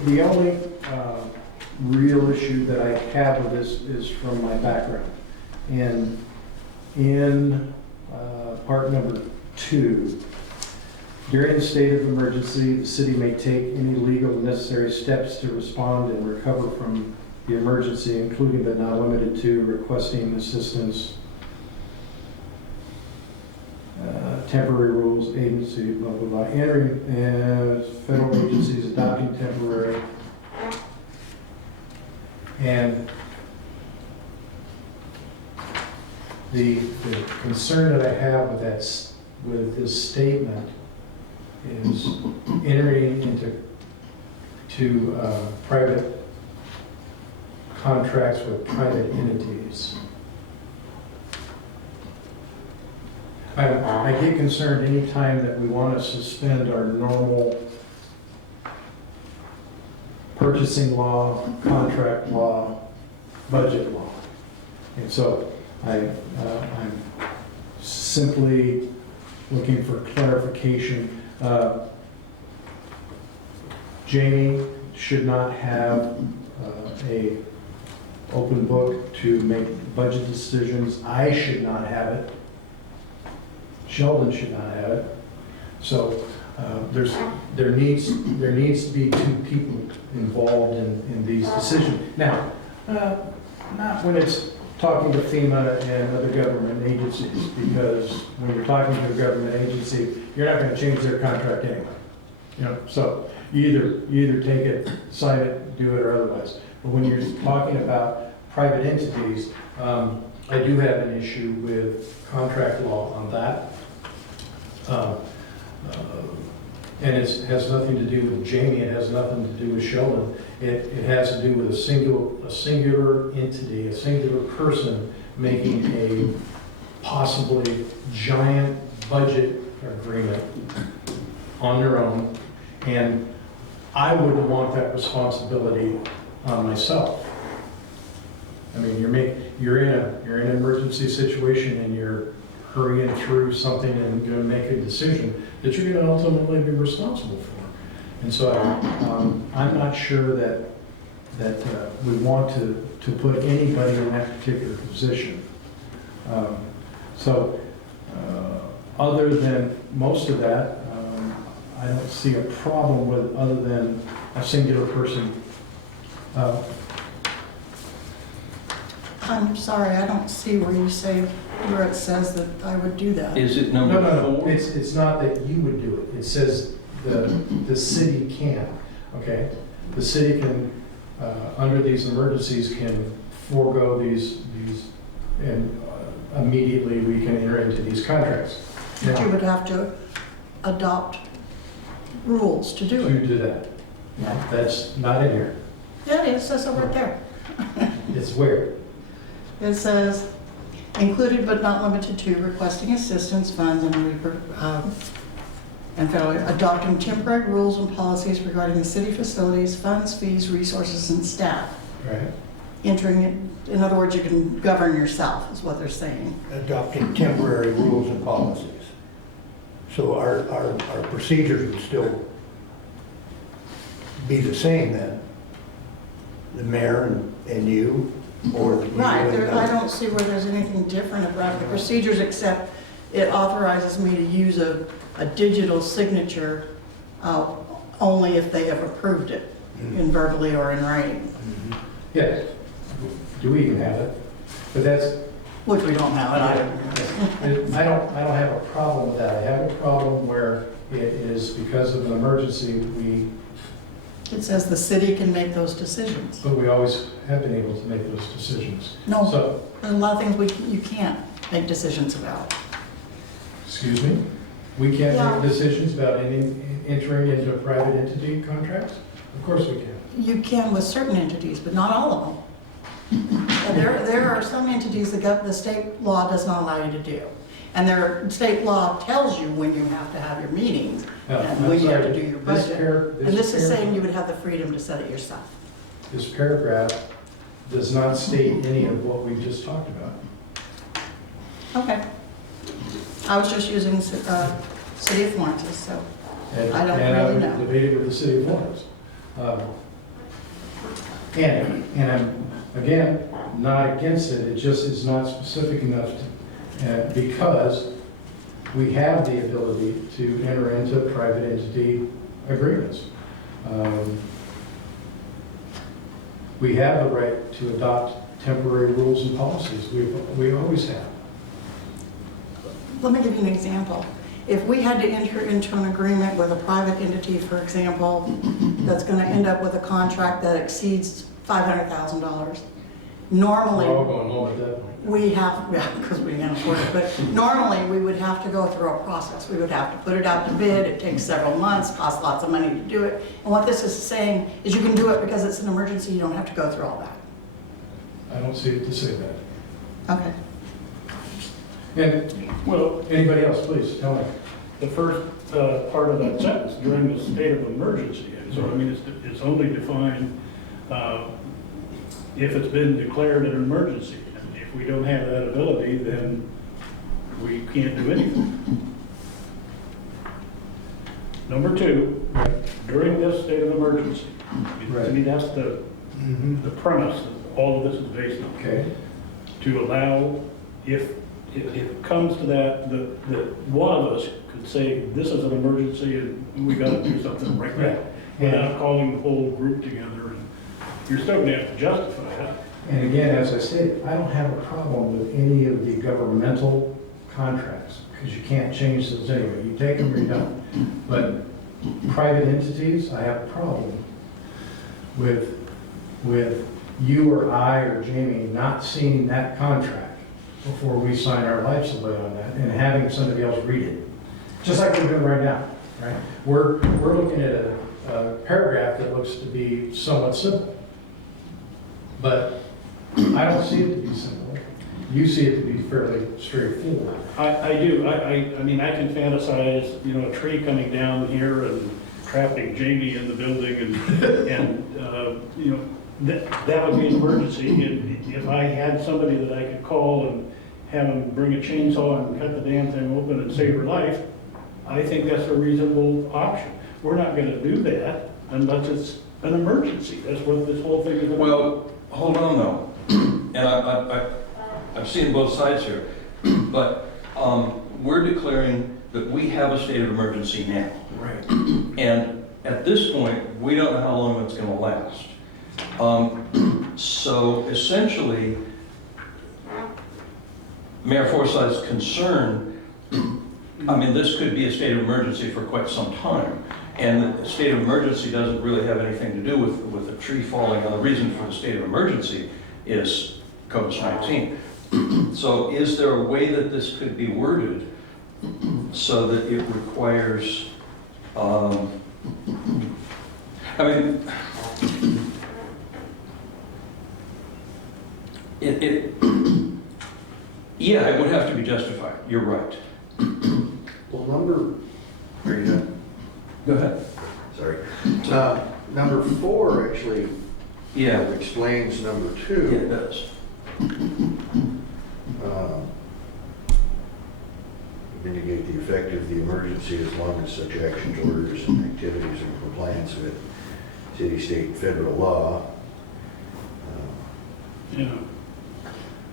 The only real issue that I have with this is from my background. And in part number 2, during the state of emergency, the city may take any legal and necessary steps to respond and recover from the emergency, including but not limited to requesting assistance, temporary rules, agency, blah, blah, blah, entering federal agencies adopting temporary. And the concern that I have with with this statement is entering into private contracts with private entities. I get concerned anytime that we want to suspend our normal purchasing law, contract law, budget law. And so I'm simply looking for clarification. Jamie should not have a open book to make budget decisions. I should not have it. Sheldon should not have it. So there needs to be 2 people involved in these decisions. Now, not when it's talking to FEMA and other government agencies, because when you're talking to a government agency, you're not going to change their contract anyway. You know, so you either take it, sign it, do it, or otherwise. But when you're talking about private entities, I do have an issue with contract law on that. And it has nothing to do with Jamie, it has nothing to do with Sheldon. It has to do with a singular entity, a singular person making a possibly giant budget agreement on their own. And I wouldn't want that responsibility on myself. I mean, you're in an emergency situation and you're hurrying through something and going to make a decision that you're going to ultimately be responsible for. And so I'm not sure that we want to put anybody in that particular position. Other than most of that, I don't see a problem with other than a singular person I'm sorry, I don't see where you say, where it says that I would do that. Is it No, number no, no, 4? it's not that you would do it. It says the city can, okay? The city can, under these emergencies, can forego these, and immediately we can enter into these contracts. But you Now, would have to adopt rules to do to it. do that. Yeah. That's not in here. Yeah, it says so right there. It's where? It says, included but not limited to requesting assistance, funds, and federal, adopting temporary rules and policies regarding the city facilities, funds, fees, resources, and staff. Right? Entering it, in other words, you can govern yourself, is what they're saying. Adopting temporary rules and policies. So our procedures would still be the same then? The mayor and you, or? you Right, and there, the- I don't see where there's anything different about the procedures, except it authorizes me to use a digital signature only if they have approved it, in verbally or in writing, Yes. Do we even have it? But that's, which we don't have, and I don't have a problem with that. I have a problem where it is because of an emergency, it says the city can make those decisions. but we always have been able to make those decisions. No, So, there's a lot of things you can't make decisions about. excuse me, we can't Yeah. make decisions about entering into private entity contracts? Of course we can. You can with certain entities, but not all of them. And there are some entities that the state law does not allow you to do. And state law tells you when you have to have your meetings Now, and I'm when you have to sorry, do your this budget. And this is saying you would have the freedom to set it yourself. This paragraph does not state any of what we just talked about. Okay. I was just using City of Florence, so And- I don't and really I know. debated with the city of Lawrence. And I'm, again, not against it, it just is not specific enough because we have the ability to enter into private entity agreements. We have the right to adopt temporary rules and policies. We always have. Let me give you an example. If we had to enter into an agreement with a private entity, for example, that's going to end up with a contract that exceeds $500,000, We're all normally going home at that point. we have, yeah, because we can't afford it, but normally we would have to go through a process. We would have to put it out to bid. It takes several months, costs lots of money to do it. And what this is saying is you can do it because it's an emergency. You don't have to go through all that. I don't see it to say that. Okay. And Well, anybody else, please, tell me. the first part of that sentence, during the state of emergency, so I mean, it's only defined if it's been declared an emergency. And if we don't have that ability, then we can't do anything. Number 2, during this state of emergency. To me, that's the premise that all of this is based on. Okay. To allow, if it comes to that one of us could say, this is an emergency and we gotta do something right now, without calling the whole group together. And you're still gonna have to justify that. And again, as I stated, I don't have a problem with any of the governmental contracts, because you can't change those anyway. You take them or you don't. But private entities, I have a problem with you or I or Jamie not seeing that contract before we sign our lives away on that and having somebody else read it. Just like we're doing right now, right? We're looking at a paragraph that looks to be somewhat simple. But I don't see it to be simple. You see it to be fairly straightforward. I do, I mean, I can fantasize, a tree coming down here and trapping Jamie in the building and that would be an emergency. And if I had somebody that I could call and have them bring a chainsaw and cut the damn thing open and save her life, I think that's a reasonable option. We're not gonna do that unless it's an emergency. That's what this whole thing is about. Well, hold on though. And I've seen both sides here. But we're declaring that we have a state of emergency now. Right. And at this point, we don't know how long it's going to last. So essentially, Mayor Forsyth's concern, I mean, this could be a state of emergency for quite some time. And the state of emergency doesn't really have anything to do with a tree falling. And the reason for the state of emergency is COVID-19. So is there a way that this could be worded so that it requires, I mean, yeah, it would have to be justified. You're right. Well, are you done? Go ahead. Sorry. Number 4 actually Yeah, explains number yeah, 2. it does. Indicate the effect of the emergency as long as such actions, orders, and activities are in compliance with city, state, and federal law. Yeah.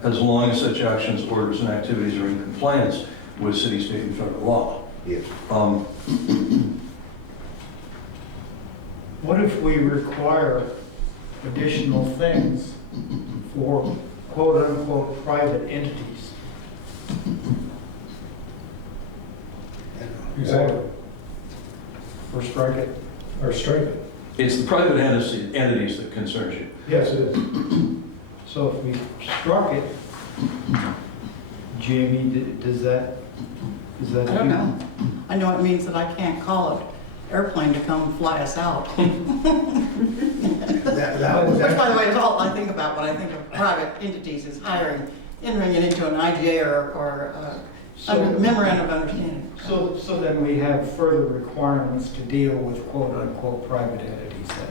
As long as such actions, orders, and activities are in compliance with city, state, and federal law. Yes. What if we require additional things for quote-unquote private entities? Exactly. Or strike it? Or strike it. It's the private entities that concerns you. Yes, it is. So if we struck it, Jamie, does that? I don't know. I know it means that I can't call an airplane to come fly us out. That was Which, by the way, is all I think about when I think of private entities, is hiring, entering it into an IGA or a memorandum of understanding. So then we have further requirements to deal with quote-unquote private entities then?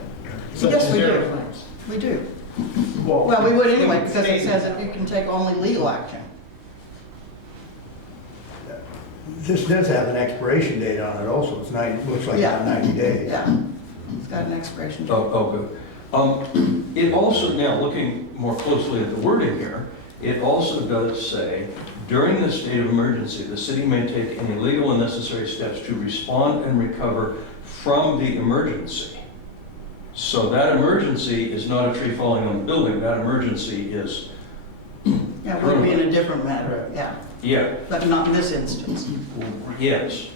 Such Yes, as we do. airplanes. We do. Well, we would anyway, because it says that you can take only legal action. This does have an expiration date on it also. It's looks like Yeah. about 90 days. Yeah, it's got an expiration date. Oh, good. It also, now looking more closely at the wording here, it also does say, during the state of emergency, the city may take any legal and necessary steps to respond and recover from the emergency. So that emergency is not a tree falling on the building, that emergency is, Yeah, it would be in a different matter, yeah, yeah, but not in this instance. yes.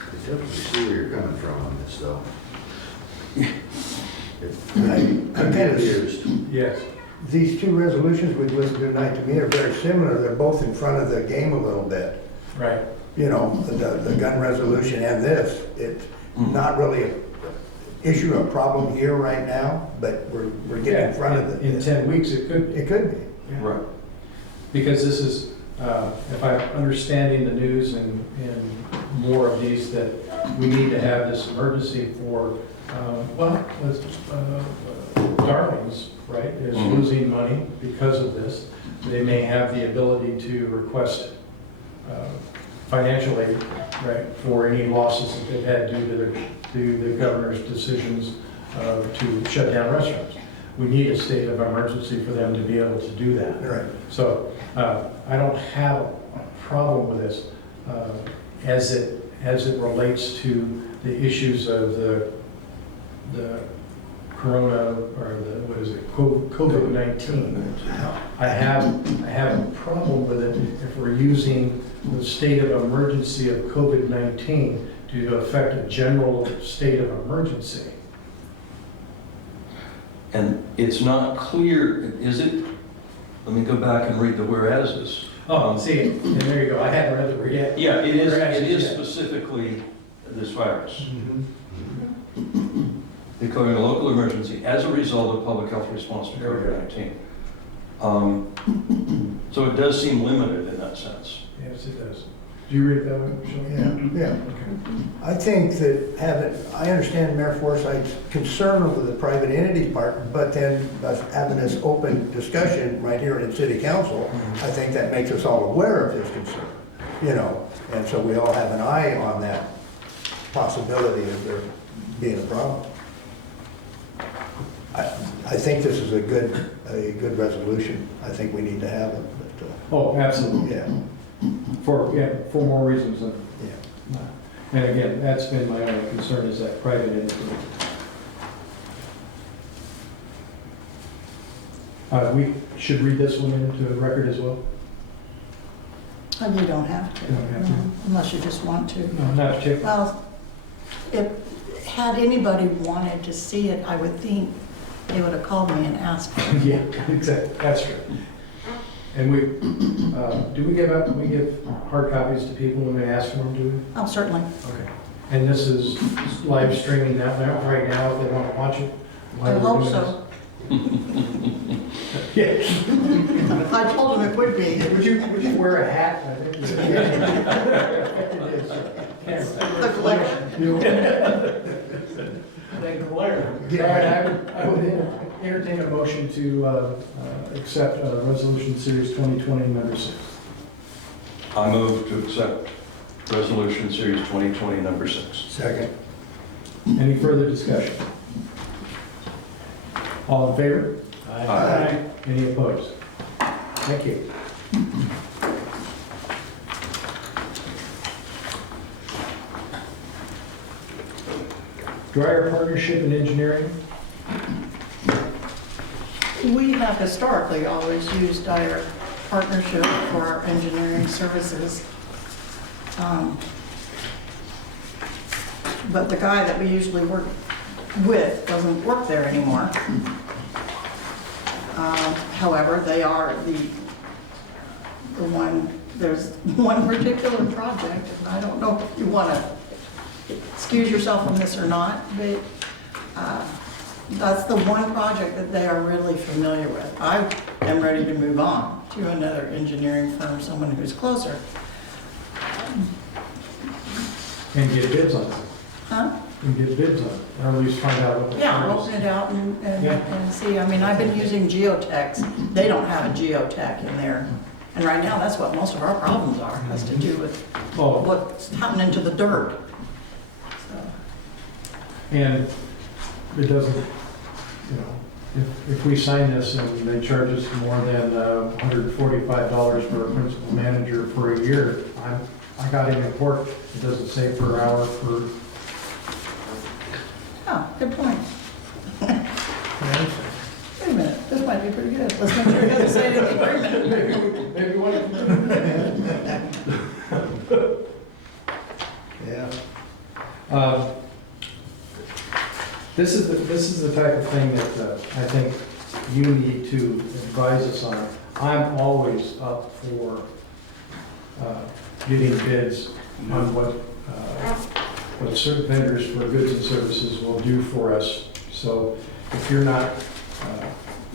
I definitely see where you're coming from on this, though. I'm kind of Confused. Yes. These two resolutions we've listened to tonight, to me, are very similar. They're both in front of the game a little bit. Right. You know, the gun resolution and this, it's not really an issue, a problem here right now, but we're getting in front of it. In 10 weeks, it could be. It could be. Yeah. Right. Because this is, if I'm understanding the news and more of these, that we need to have this emergency for, Darlings, right, is Mhm. losing money because of this. They may have the ability to request financial aid, right, for any losses that they've had due to the governor's decisions to shut down restaurants. We need a state of emergency for them to be able to do that. Right. So I don't have a problem with this as it relates to the issues of the corona, or the, what is it, COVID-19. I have a problem with it if we're using the state of emergency of COVID-19 to affect a general state of emergency. And it's not clear, is it? Let me go back and read the whereases. Oh, see, and there you go, I hadn't read the word yet. Yeah, it is Whereases, yeah. specifically this virus. Declaring a local emergency as a result of public health response to COVID-19. So it does seem limited in that sense. Yes, it does. Do you read that one, Sean? Yeah. I think that I understand Mayor Forsyth's concern over the private entity part, but then us having this open discussion right here in city council, I think that makes us all aware of his concern, you know, and so we all have an eye on that possibility of there being a problem. I think this is a good resolution. I think we need to have it, but, Oh, absolutely, yeah, for more reasons than, yeah. and again, that's been my only concern, is that private entity. We should read this one into the record as well? And you don't have to, You don't have to. no, unless you just want to. No, not particularly. Well, had anybody wanted to see it, I would think they would have called me and asked. Yeah, exactly, that's true. And we, do we give hard copies to people when they ask for them, do we? Oh, certainly. Okay. And this is live streaming that now, right now, if they want to watch it? I while we're hope doing so. this? Yeah. I told them it would be. Would you wear a hat? I think you- The glare. All right, I would entertain a motion to accept Resolution Series 2020, number 6. I move to accept Resolution Series 2020, number 6. Second. Any further discussion? All in favor? Aye. Any opposed? Thank you. Dryer Partnership and Engineering. We have historically always used Dyer Partnership for our engineering services. But the guy that we usually work with doesn't work there anymore. However, they are the one, there's one particular project, and I don't know if you want to excuse yourself from this or not, but that's the one project that they are really familiar with. I am ready to move on to another engineering firm, someone who's closer. And get bids on it. Huh? And get bids on it, or at least find out what the. Yeah, price open is. it out and Yeah. see. I mean, I've been using geotechs. They don't have a geotech in there. And right now, that's what most of our problems are, has to do with Oh, what's happening to the dirt. So, and it doesn't, you know, if we sign this and they charge us more than $145 for a principal manager for a year, I got in report, it doesn't say per hour per. Oh, good point. Wait a minute, this might be pretty good. Let's make sure it doesn't say it in the agreement. Maybe one. Yeah. This is the type of thing that I think you need to advise us on. I'm always up for getting bids on what certain vendors for goods and services will do for us. So if you're not,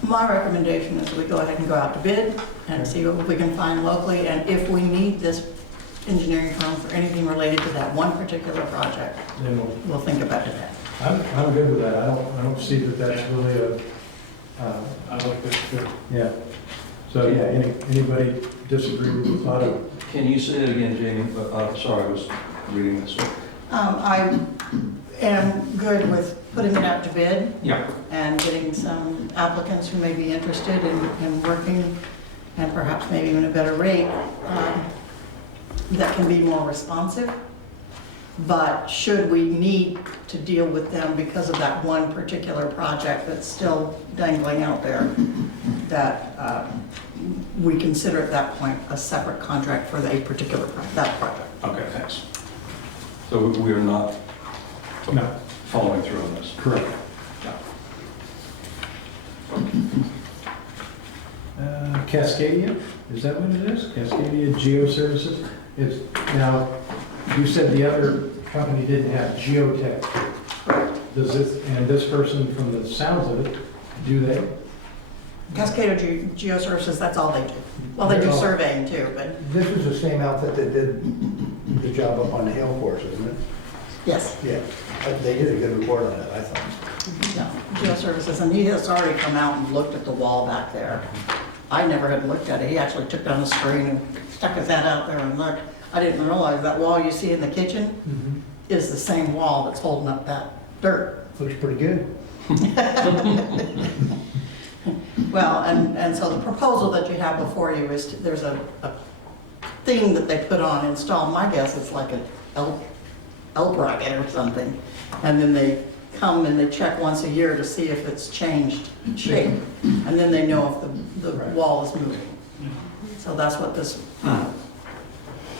My recommendation is we go ahead and go out to bid and see what we can find locally. And if we need this engineering firm for anything related to that one particular project, then we'll think about it then. I'm good with that. I don't see that that's really a, I like this too. yeah. So, yeah, anybody disagree with the thought of? Can you say it again, Jamie? Sorry, I was reading this. I am good with putting it out to bid Yeah. and getting some applicants who may be interested in working, and perhaps maybe even a better rate, that can be more responsive. But should we need to deal with them because of that one particular project that's still dangling out there, that we consider at that point a separate contract for that particular project. Okay, thanks. So we are not No, following through on this? correct. Cascadia, is that what it is? Cascadia Geoservices? It's, now, you said the other company didn't have geotech. Does this, and this person, from the sounds of it, do they? Cascado Geoservices, that's all they do. Well, they do surveying too, but This is the same outfit that did the job up on the hill for us, isn't it? yes, Yeah. They did a good report on it, I thought. no, Geoservices, and he has already come out and looked at the wall back there. I never had looked at it. He actually took down the screen and stuck his head out there and looked. I didn't realize that wall you see in the kitchen is the same wall that's holding up that dirt. Looks pretty good. Well, and so the proposal that you have before you is, there's a thing that they put on installed. My guess it's like an L bracket or something. And then they come and they check once a year to see if it's changed shape. And then they know if the Right. wall is moving. So that's what this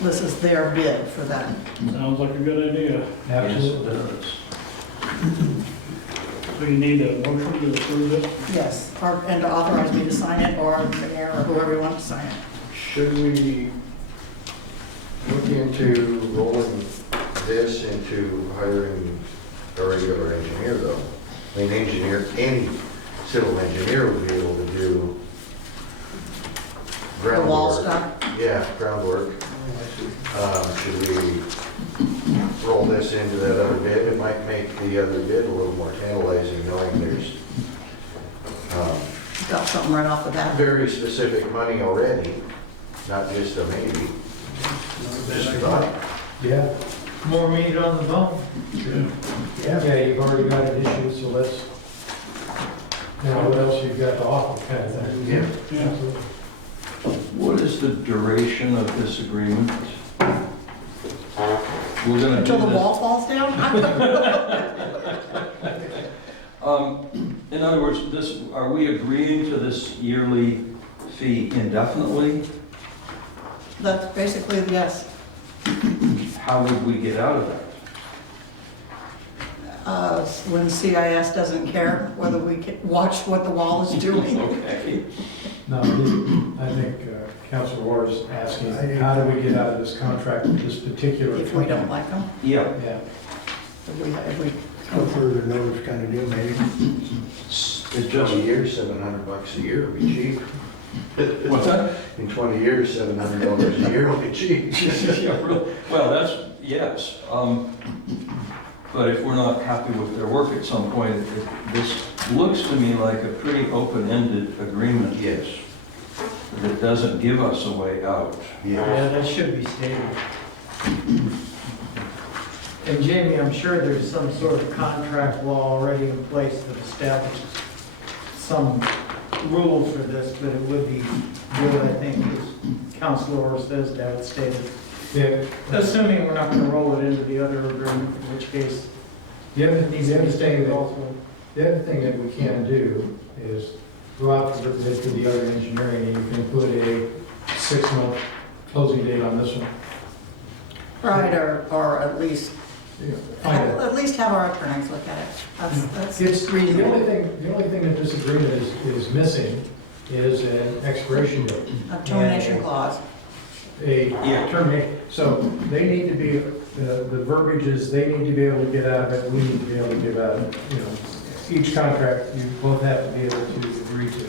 is their bid for that. Sounds like a good idea. Absolutely. Yes, it does. So you need a motion to approve this? Yes, and to authorize me to sign it, or the mayor, or whoever wants to sign it. Should we look into rolling this into hiring a regular engineer though? I mean, any civil engineer would be able to do The wall groundwork. stuff. Yeah, groundwork. Should we roll this into that other bid? It might make the other bid a little more tantalizing, knowing there's Got something right off the bat. very specific money already, not just a maybe. Just a thought. Yeah, More meat on the bone. yeah, you've already got it issued, so let's, now what else you've got to offer, kind of thing. Yeah. Absolutely. What is the duration of this agreement? We're gonna Until do the this. wall falls down? In other words, are we agreeing to this yearly fee indefinitely? That's basically, yes. How would we get out of that? When CIS doesn't care whether we can watch what the wall is doing. Okay. No, I think Councilor Ward is asking, how do we get out of this contract with this particular If we company? don't like them, Yeah, Yeah, if we, No further notice kind of deal, maybe. it 20 just, years, $700 a year will be cheap. what's that? In 20 years, $700 a year will be cheap. Yeah, really. Well, that's, yes. But if we're not happy with their work at some point, this looks to me like a pretty open-ended agreement Yes, that doesn't give us a way out. Yeah, yes. that should be stated. And Jamie, I'm sure there's some sort of contract law already in place that establishes some rules for this, but it would be good, I think, as Councilor Orr says, to have it stated. yeah. Assuming we're not gonna roll it into the other agreement, in which case The other it needs to be stated thing also. that we can do is go out for bid for the other engineering, and you can put a 6-month closing date on this one. right, or at least, Yeah, find it. at least have our attorneys look at it. That's It's, the reasonable. only thing that this agreement is missing is an expiration date. A termination clause. A Yeah. termination, so they need to be, the verbiage is, they need to be able to get out of it, we need to be able to get out of it, you know. Each contract, you both have to be able to agree to.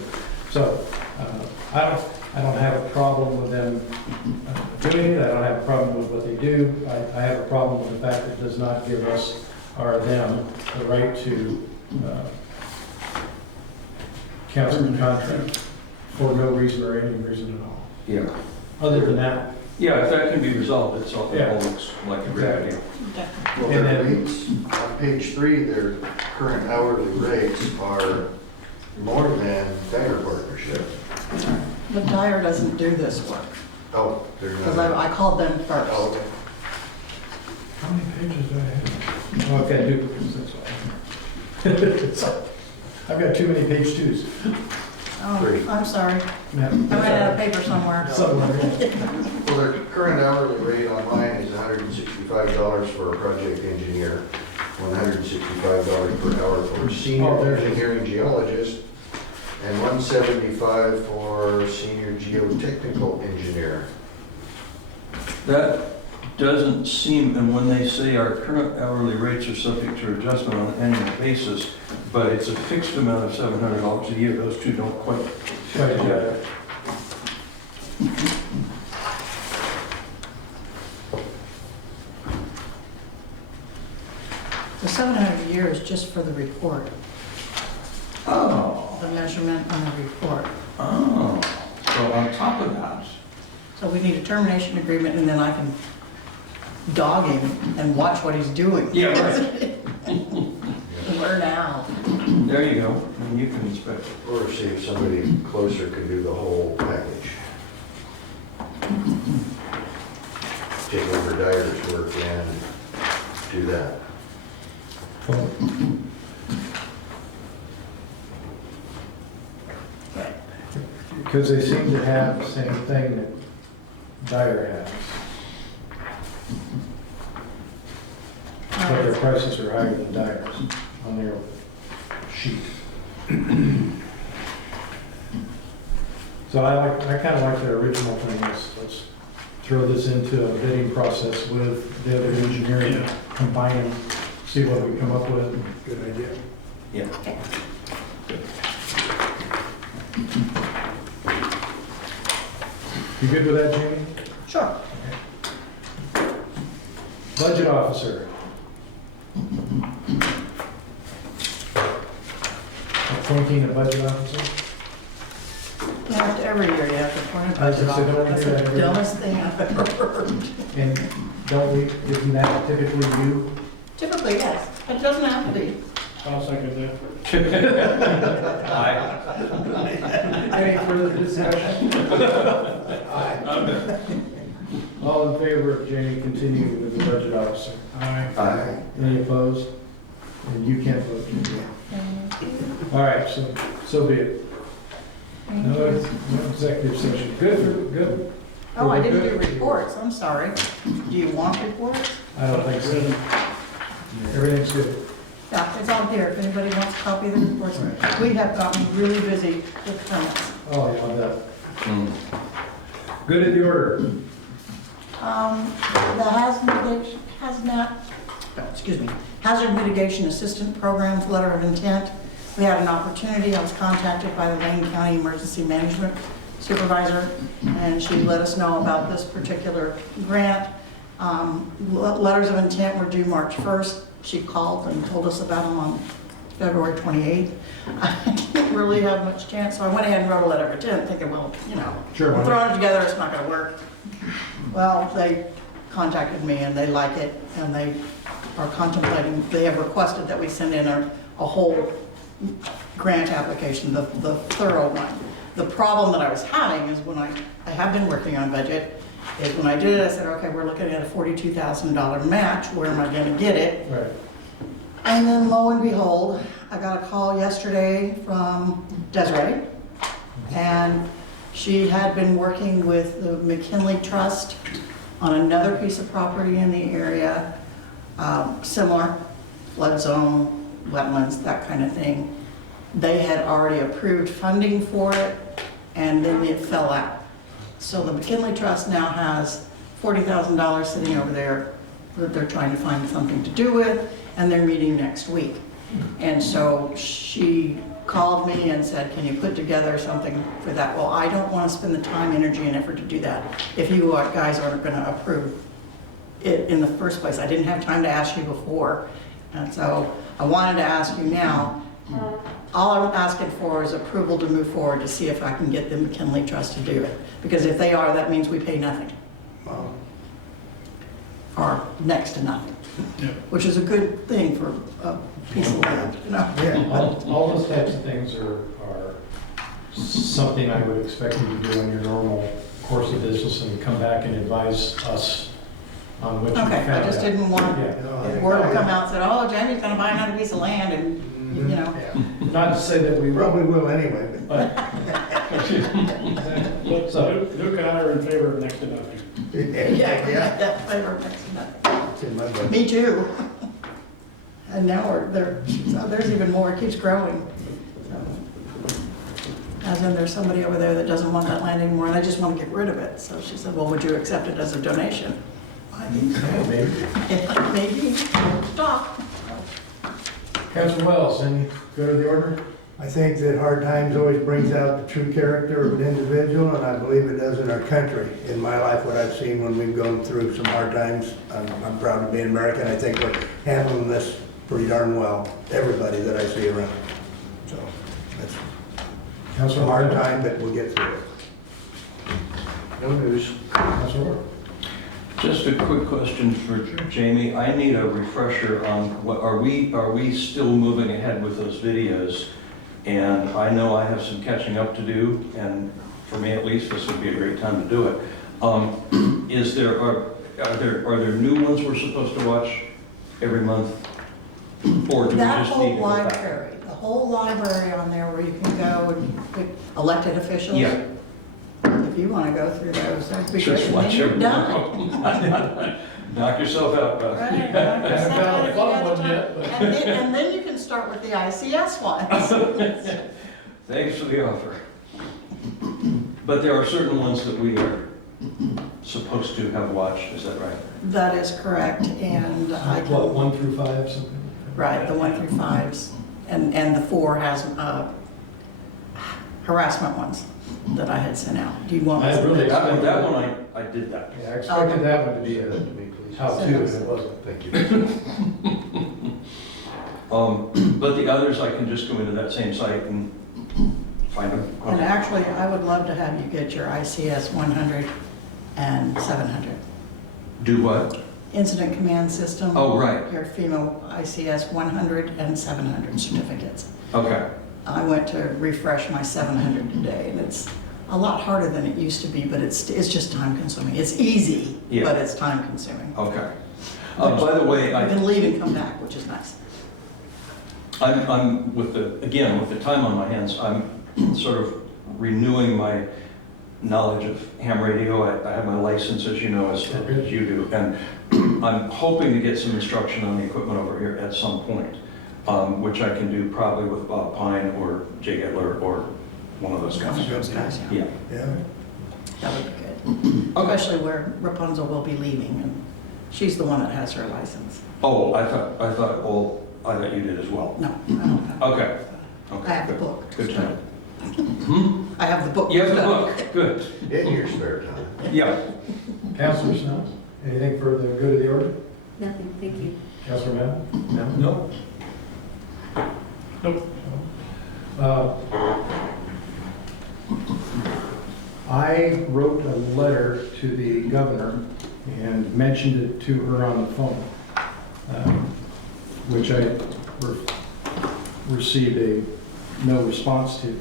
So, I don't have a problem with them doing it, I don't have a problem with what they do. I have a problem with the fact that it does not give us, or them, the right to cancel the contract for no reason or any reason at all. Yeah. Other than that, Yeah, if that can be resolved, it all Yeah. looks like a great idea. Well, And their then- rates, on page 3, their current hourly rates are more than Dagger Partnership. But Dyer doesn't do this work, Oh, they're because not. I called them Oh, first. okay. how many pages do I have? Oh, I've got duplicates, that's all. I've got too many page 2s. Oh, I'm sorry. Yeah. I ran out of paper somewhere. Somewhere. Well, their current hourly rate online is $165 for a project engineer, $165 per hour for a Oh, senior there it is. engineering geologist, and $175 for senior geotechnical engineer. That doesn't seem, and when they say our current hourly rates are subject to adjustment on an annual basis, but it's a fixed amount of $700 a year, those two don't quite fit together. The 700 a year is just for the report, Oh, the measurement on the report. oh, so on top of that, So we need a termination agreement, and then I can dog him and watch what he's doing. Yeah, right. Where now? there you go, and you can inspect it. Or see if somebody closer could do the whole package. Take over Dyer's work and do that. Well, Because they seem to have the same thing that Dyer has. But their prices are higher than Dyer's on their sheet. So I kind of like the original thing, let's throw this into a bidding process with the other engineering, combine them, see what we come up with. Good idea. Yeah. You good with that, Jamie? Sure. Budget officer. Appointing a budget officer? You have to, every year you have to appoint a I was budget gonna say, don't we officer. do That's that the every- dumbest thing I've ever heard. And don't we, isn't that typically you? Typically, yes. It doesn't have to be. I'll second that. Aye. Any further discussion? All in favor of Jamie continuing with the budget officer? Aye. Aye. Any opposed? And you can't vote, Jamie. All right, so be it. No executive session. Good. Oh, I didn't do reports, I'm sorry. Do you want reports? I don't think so. Everything's good. Yeah, it's on here, if anybody wants a copy of the reports. We have gotten really busy with permits. Oh, yeah, I'll bet. Mm. Good in the order. The Hazard Mitigation Assistant Programs Letter of Intent. We had an opportunity, I was contacted by the Lane County Emergency Management Supervisor, and she let us know about this particular grant. Letters of intent were due March 1st. She called and told us about them on February 28th. I didn't really have much chance, so I went ahead and wrote a letter of intent, thinking, well, you know, Sure, why we're not? throwing it together, it's not gonna work. Well, they contacted me and they like it, and they are contemplating, they have requested that we send in a whole grant application, the thorough one. The problem that I was having is when I have been working on budget, is when I did it, I said, okay, we're looking at a $42,000 match, where am I gonna get it? Right. And then lo and behold, I got a call yesterday from Desiree, and she had been working with the McKinley Trust on another piece of property in the area, similar, flood zone, wetlands, that kind of thing. They had already approved funding for it, and then it fell out. So the McKinley Trust now has $40,000 sitting over there that they're trying to find something to do with, and they're meeting next week. And so she called me and said, can you put together something for that? Well, I don't want to spend the time, energy, and effort to do that if you guys aren't going to approve it in the first place. I didn't have time to ask you before, and so I wanted to ask you now. All I'm asking for is approval to move forward to see if I can get the McKinley Trust to do it. Because if they are, that means we pay nothing, Wow. or next to nothing, Yeah. which is a good thing for a piece of land, you know? Yeah. All those types of things are something I would expect you to do in your normal course of business and come back and advise us on what you found out. Okay, I just didn't want Yeah. word to come out and say, oh, Jamie's gonna buy another piece of land, and, you know. Not to say that we will, Probably will anyway, but but. Luke and I are in favor of next to nothing. Yeah, that flavor makes nothing. It's in my budget. Me too. And now there's even more, it keeps growing. So, as in, there's somebody over there that doesn't want that land anymore, and they just want to get rid of it. So she said, well, would you accept it as a donation? I think so. Maybe. Yeah, maybe, stop. Councilor Wells, any good of the order? I think that hard times always brings out the true character of an individual, and I believe it does in our country. In my life, what I've seen when we've gone through some hard times, I'm proud to be an American. I think we're handling this pretty darn well, everybody that I see around. So, it's a Councilor hard Martin? time, but we'll get through it. No news. Councilor Ward? Just a quick question for Jamie. I need a refresher on what, are we still moving ahead with those videos? And I know I have some catching up to do, and for me at least, this would be a great time to do it. Are there new ones we're supposed to watch every month? Or do we That just need to whole go back? library, the whole library on there where you can go and pick elected officials. Yeah. If you want to go through those, that'd be Just great. And watch then you're every done. one. Knock yourself out, Beth. Right, Haven't found a fun one yet, but- and then you can start with the ICS ones. Thanks for the offer. But there are certain ones that we are supposed to have watched, is that right? That is correct, and I can. What, 1 through 5, something? Right, the 1 through 5s, and the 4 has harassment ones that I had sent out. Do you want? me I to- really- That one, I did that. Yeah, I expected that one to be Send a that to me, please. how-to, and it wasn't. Thank you. But the others, I can just go into that same site and find them. And actually, I would love to have you get your ICS 100 and 700. Do what? Incident Command System. Oh, right. Your FEMA ICS 100 and 700 certificates. Okay. I went to refresh my 700 today, and it's a lot harder than it used to be, but it's just time consuming. It's easy, Yeah. but it's time consuming. Okay. By the way, You can leave and come back, which is nice. I'm with the time on my hands, I'm sort of renewing my knowledge of ham radio. I have my license, as you know, as you do, and I'm hoping to get some instruction on the equipment over here at some point, which I can do probably with Bob Pine or Jay Getler or one of those One of guys. those guys, yeah. Yeah. Yeah. That would be good. Okay. Especially where Rapunzel will be leaving, and she's the one that has her license. Oh, I thought you did as well. No, I don't have. Okay. Okay. I have the good. book. Good to know. Hmm? I have the book. You have the stuff. book. Good. In your spare time. Yeah. Councilor Snow, anything for the good of the order? Nothing, thank you. Councilor Madden? No? Nope. I wrote a letter to the governor and mentioned it to her on the phone, which I received no response to.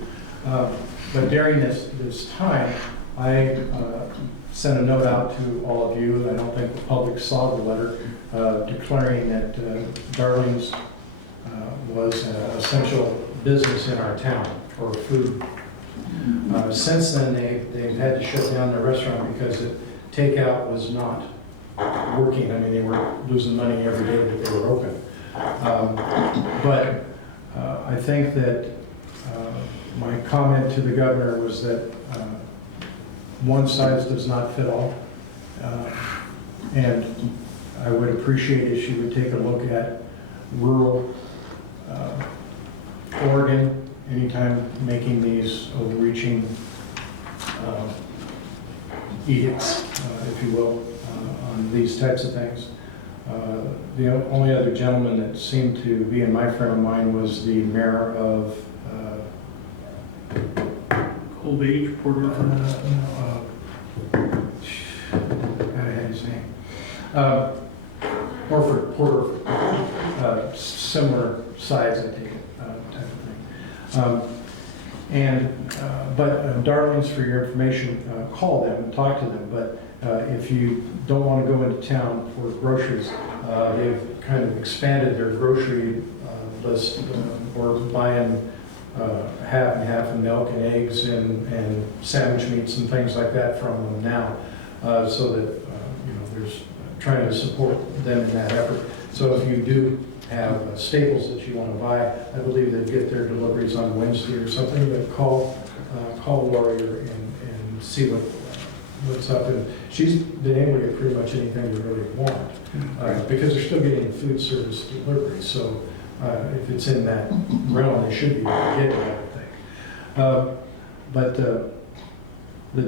But during this time, I sent a note out to all of you, and I don't think the public saw the letter, declaring that Darling's was an essential business in our town for food. Since then, they've had to shut down their restaurant because the takeout was not working. I mean, they were losing money every day that they were open. But I think that my comment to the governor was that one size does not fit all. And I would appreciate if she would take a look at rural Oregon, anytime making these overreaching edicts, if you will, on these types of things. The only other gentleman that seemed to be in my frame of mind was the mayor of Cold Beach, Port Orford. I had his name. Port Orford. Similar size, I take it, type of thing. But Darling's, for your information, call them and talk to them. But if you don't want to go into town for groceries, they've kind of expanded their grocery list. We're buying half and half of milk and eggs and sandwich meats and things like that from them now, so that there's trying to support them in that effort. So if you do have staples that you want to buy, I believe they get their deliveries on Wednesday or something, but call Warrior and see what's up. And she's been able to get pretty much anything you really want, because they're still getting food service delivery. So if it's in that realm, they should be able to get it, I would think. But the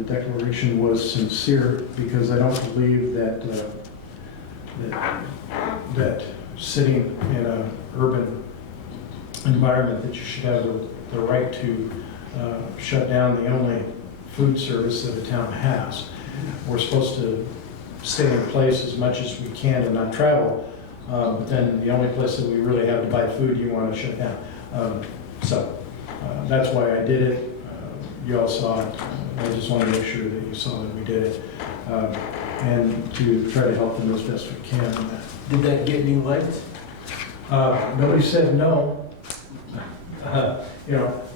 declaration was sincere, because I don't believe that sitting in an urban environment that you should have the right to shut down the only food service that a town has. We're supposed to stay in place as much as we can and not travel, but then the only place that we really have to buy food, you want to shut down. So that's why I did it. You all saw it. I just want to make sure that you saw that we did it, and to try to help them as best we can. Did that get any legs? Nobody said no.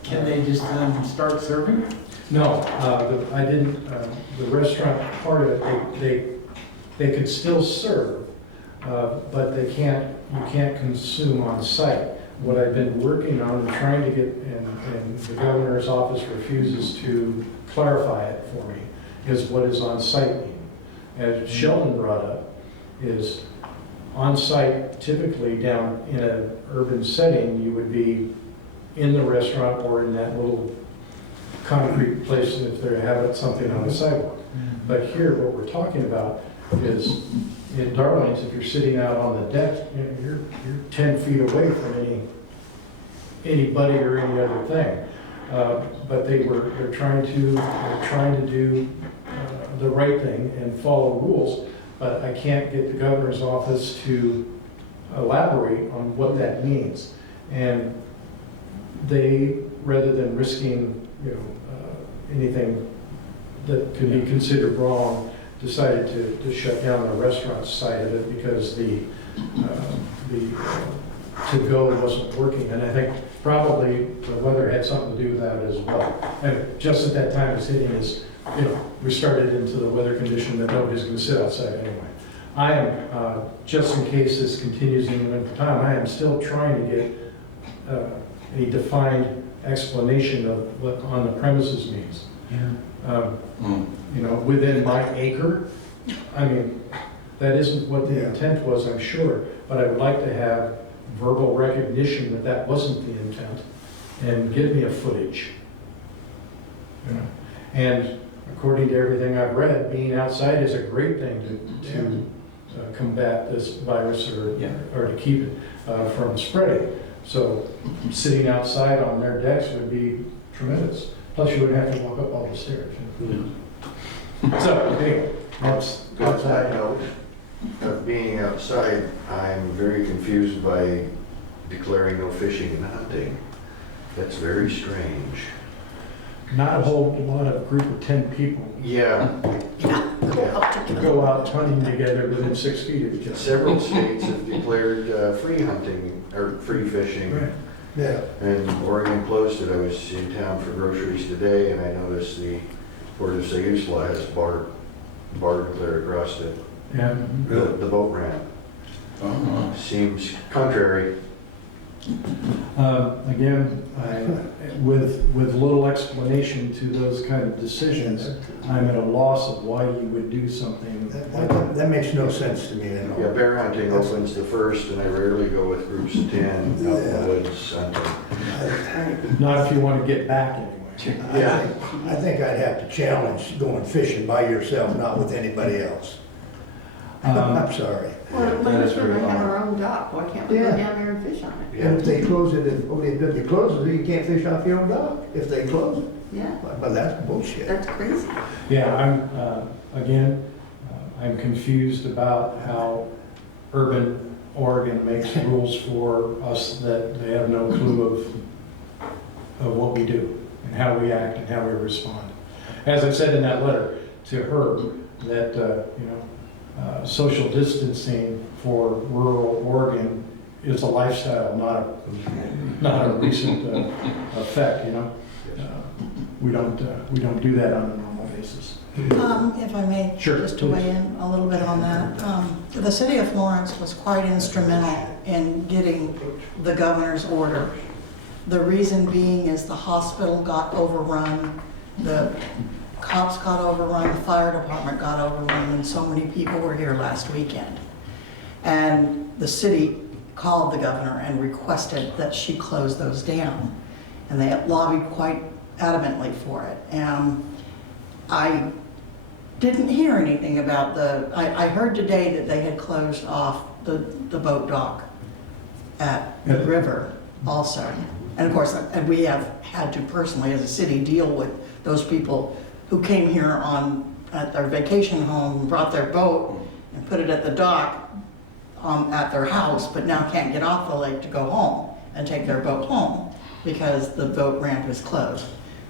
Can they just start serving? No, I didn't, the restaurant part of it, they could still serve, but you can't consume on site. What I've been working on and trying to get, and the governor's office refuses to clarify it for me, is what is on site mean. As Sheldon brought up, is on site typically down in an urban setting, you would be in the restaurant or in that little concrete place if they have something on the sidewalk. But here, what we're talking about is in Darlings, if you're sitting out on the deck, you're 10 feet away from anybody or any other thing. But they're trying to do the right thing and follow rules, but I can't get the governor's office to elaborate on what that means. And they, rather than risking, anything that could be considered wrong, decided to shut down the restaurant side of it because the to-go wasn't working. And I think probably the weather had something to do with that as well. And just at that time, it's hitting us, we started into the weather condition that nobody's going to sit outside anyway. I am, just in case this continues in the winter time, I am still trying to get a defined explanation of what on the premises means. Within my acre, I mean, that isn't what the intent was, I'm sure, but I would like to have verbal recognition that that wasn't the intent and give me a footage. And according to everything I've read, being outside is a great thing to combat this virus or to keep it from spreading. So sitting outside on their decks would be tremendous. Plus you wouldn't have to walk up all the stairs. So anyway, that's On that note of being outside, I'm very confused by declaring no fishing and hunting. That's very strange. not a whole lot of group of 10 people Yeah, go out hunting together within 6 feet of each other. several states have declared free hunting or free fishing. Right. Yeah. And Oregon closed it. I was in town for groceries today and I noticed the Port of St. Ursula has barred clear across it. Yeah. The boat ramp. Seems contrary. Again, with little explanation to those kind of decisions, I'm at a loss of why you would do something like that. That makes no sense to me at all. Yeah, bear hunting opens the first and I rarely go with groups of 10 out in the woods hunting. Not if you want to get back anyway. Yeah. I think I'd have to challenge going fishing by yourself, not with anybody else. I'm sorry. Well, That is we very have odd. our own dock, why can't we go Yeah. down there and fish on it? And if they close it, if it closes it, you can't fish off your own dock if they close it. Yeah, But that's bullshit. that's crazy. Yeah, I'm confused about how urban Oregon makes rules for us that they have no clue of what we do and how we act and how we respond. As I said in that letter to her, that, social distancing for rural Oregon is a lifestyle, not a recent effect, We don't do that on a normal basis. If I may, Sure, just to weigh in a little bit on that. The city of Florence was quite instrumental in getting the governor's order. The reason being is the hospital got overrun, the cops got overrun, the fire department got overrun, and so many people were here last weekend. And the city called the governor and requested that she close those down. And they lobbied quite adamantly for it. And I didn't hear anything about I heard today that they had closed off the boat dock at the river also. And of course, and we have had to personally, as a city, deal with those people who came here at their vacation home, brought their boat and put it at the dock at their house, but now can't get off the lake to go home and take their boat home because the boat ramp is closed.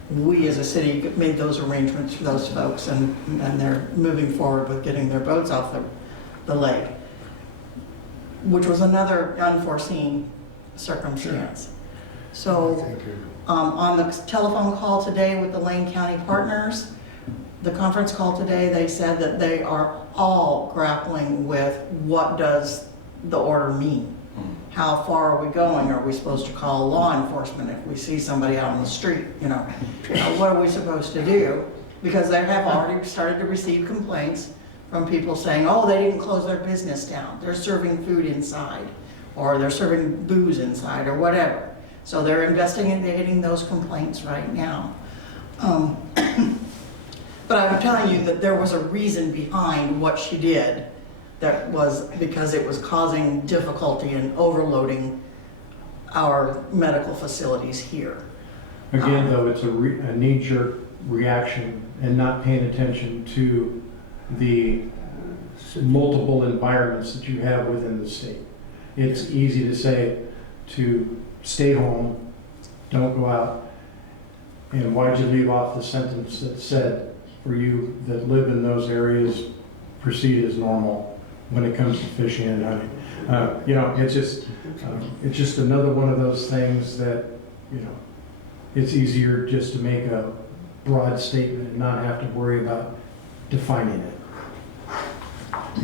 We as a city made those arrangements for those folks and they're moving forward with getting their boats off the lake, which was another unforeseen circumstance. So on the telephone call today with the Lane County partners, the conference call today, they said that they are all grappling with what does the order mean? How far are we going? Are we supposed to call law enforcement if we see somebody out on the street? What are we supposed to do? Because they have already started to receive complaints from people saying, oh, they didn't close their business down. They're serving food inside, or they're serving booze inside, or whatever. So they're investigating those complaints right now. But I'm telling you that there was a reason behind what she did. That was because it was causing difficulty in overloading our medical facilities here. Again, though, it's a knee-jerk reaction and not paying attention to the multiple environments that you have within the state. It's easy to say to stay home, don't go out, and why'd you leave off the sentence that said, for you that live in those areas, proceed as normal when it comes to fishing and hunting. It's just another one of those things that, it's easier just to make a broad statement and not have to worry about defining it.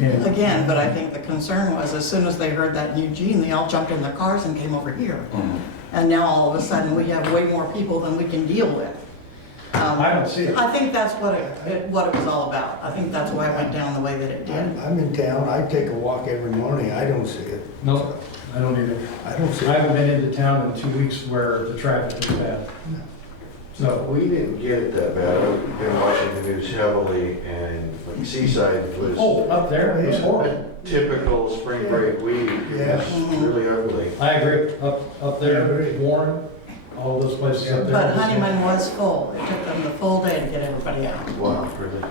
And Again, but I think the concern was as soon as they heard that in Eugene, they all jumped in their cars and came over here. And now all of a sudden, we have way more people than we can deal with. I don't see it. I think that's what it was all about. I think that's why it went down the way that it did. I'm in town, I take a walk every morning, I don't see it. No, I don't either. I don't see I it. haven't been into town in 2 weeks where the traffic is bad. So, We didn't get it that bad. I've been watching the news heavily, and like Seaside was up there, it was horrible. a typical spring break week. Yeah. It was really ugly. I agree, up there, Warren, all those places up there. But Honeyman was full. It took them the full day to get everybody out. Wow, really.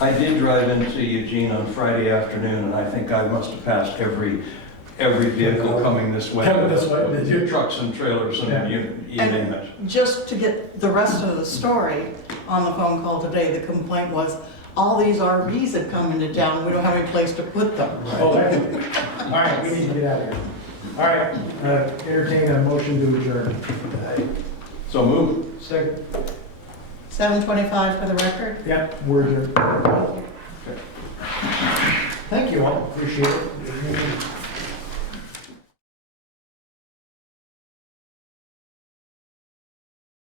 I did drive into Eugene on Friday afternoon, and I think I must have passed every vehicle coming this way. Coming this way, did you? Trucks and trailers Yeah. and you name it. Just to get the rest of the story, on the phone call today, the complaint was, all these RVs have come into town, we don't have any place to put them. Oh, excellent. All right, we need to get out of here. All right, entertain a motion to adjourn. So move. Second. 7:25 for the record. Yeah, we're adjourned. Thank you all, appreciate it.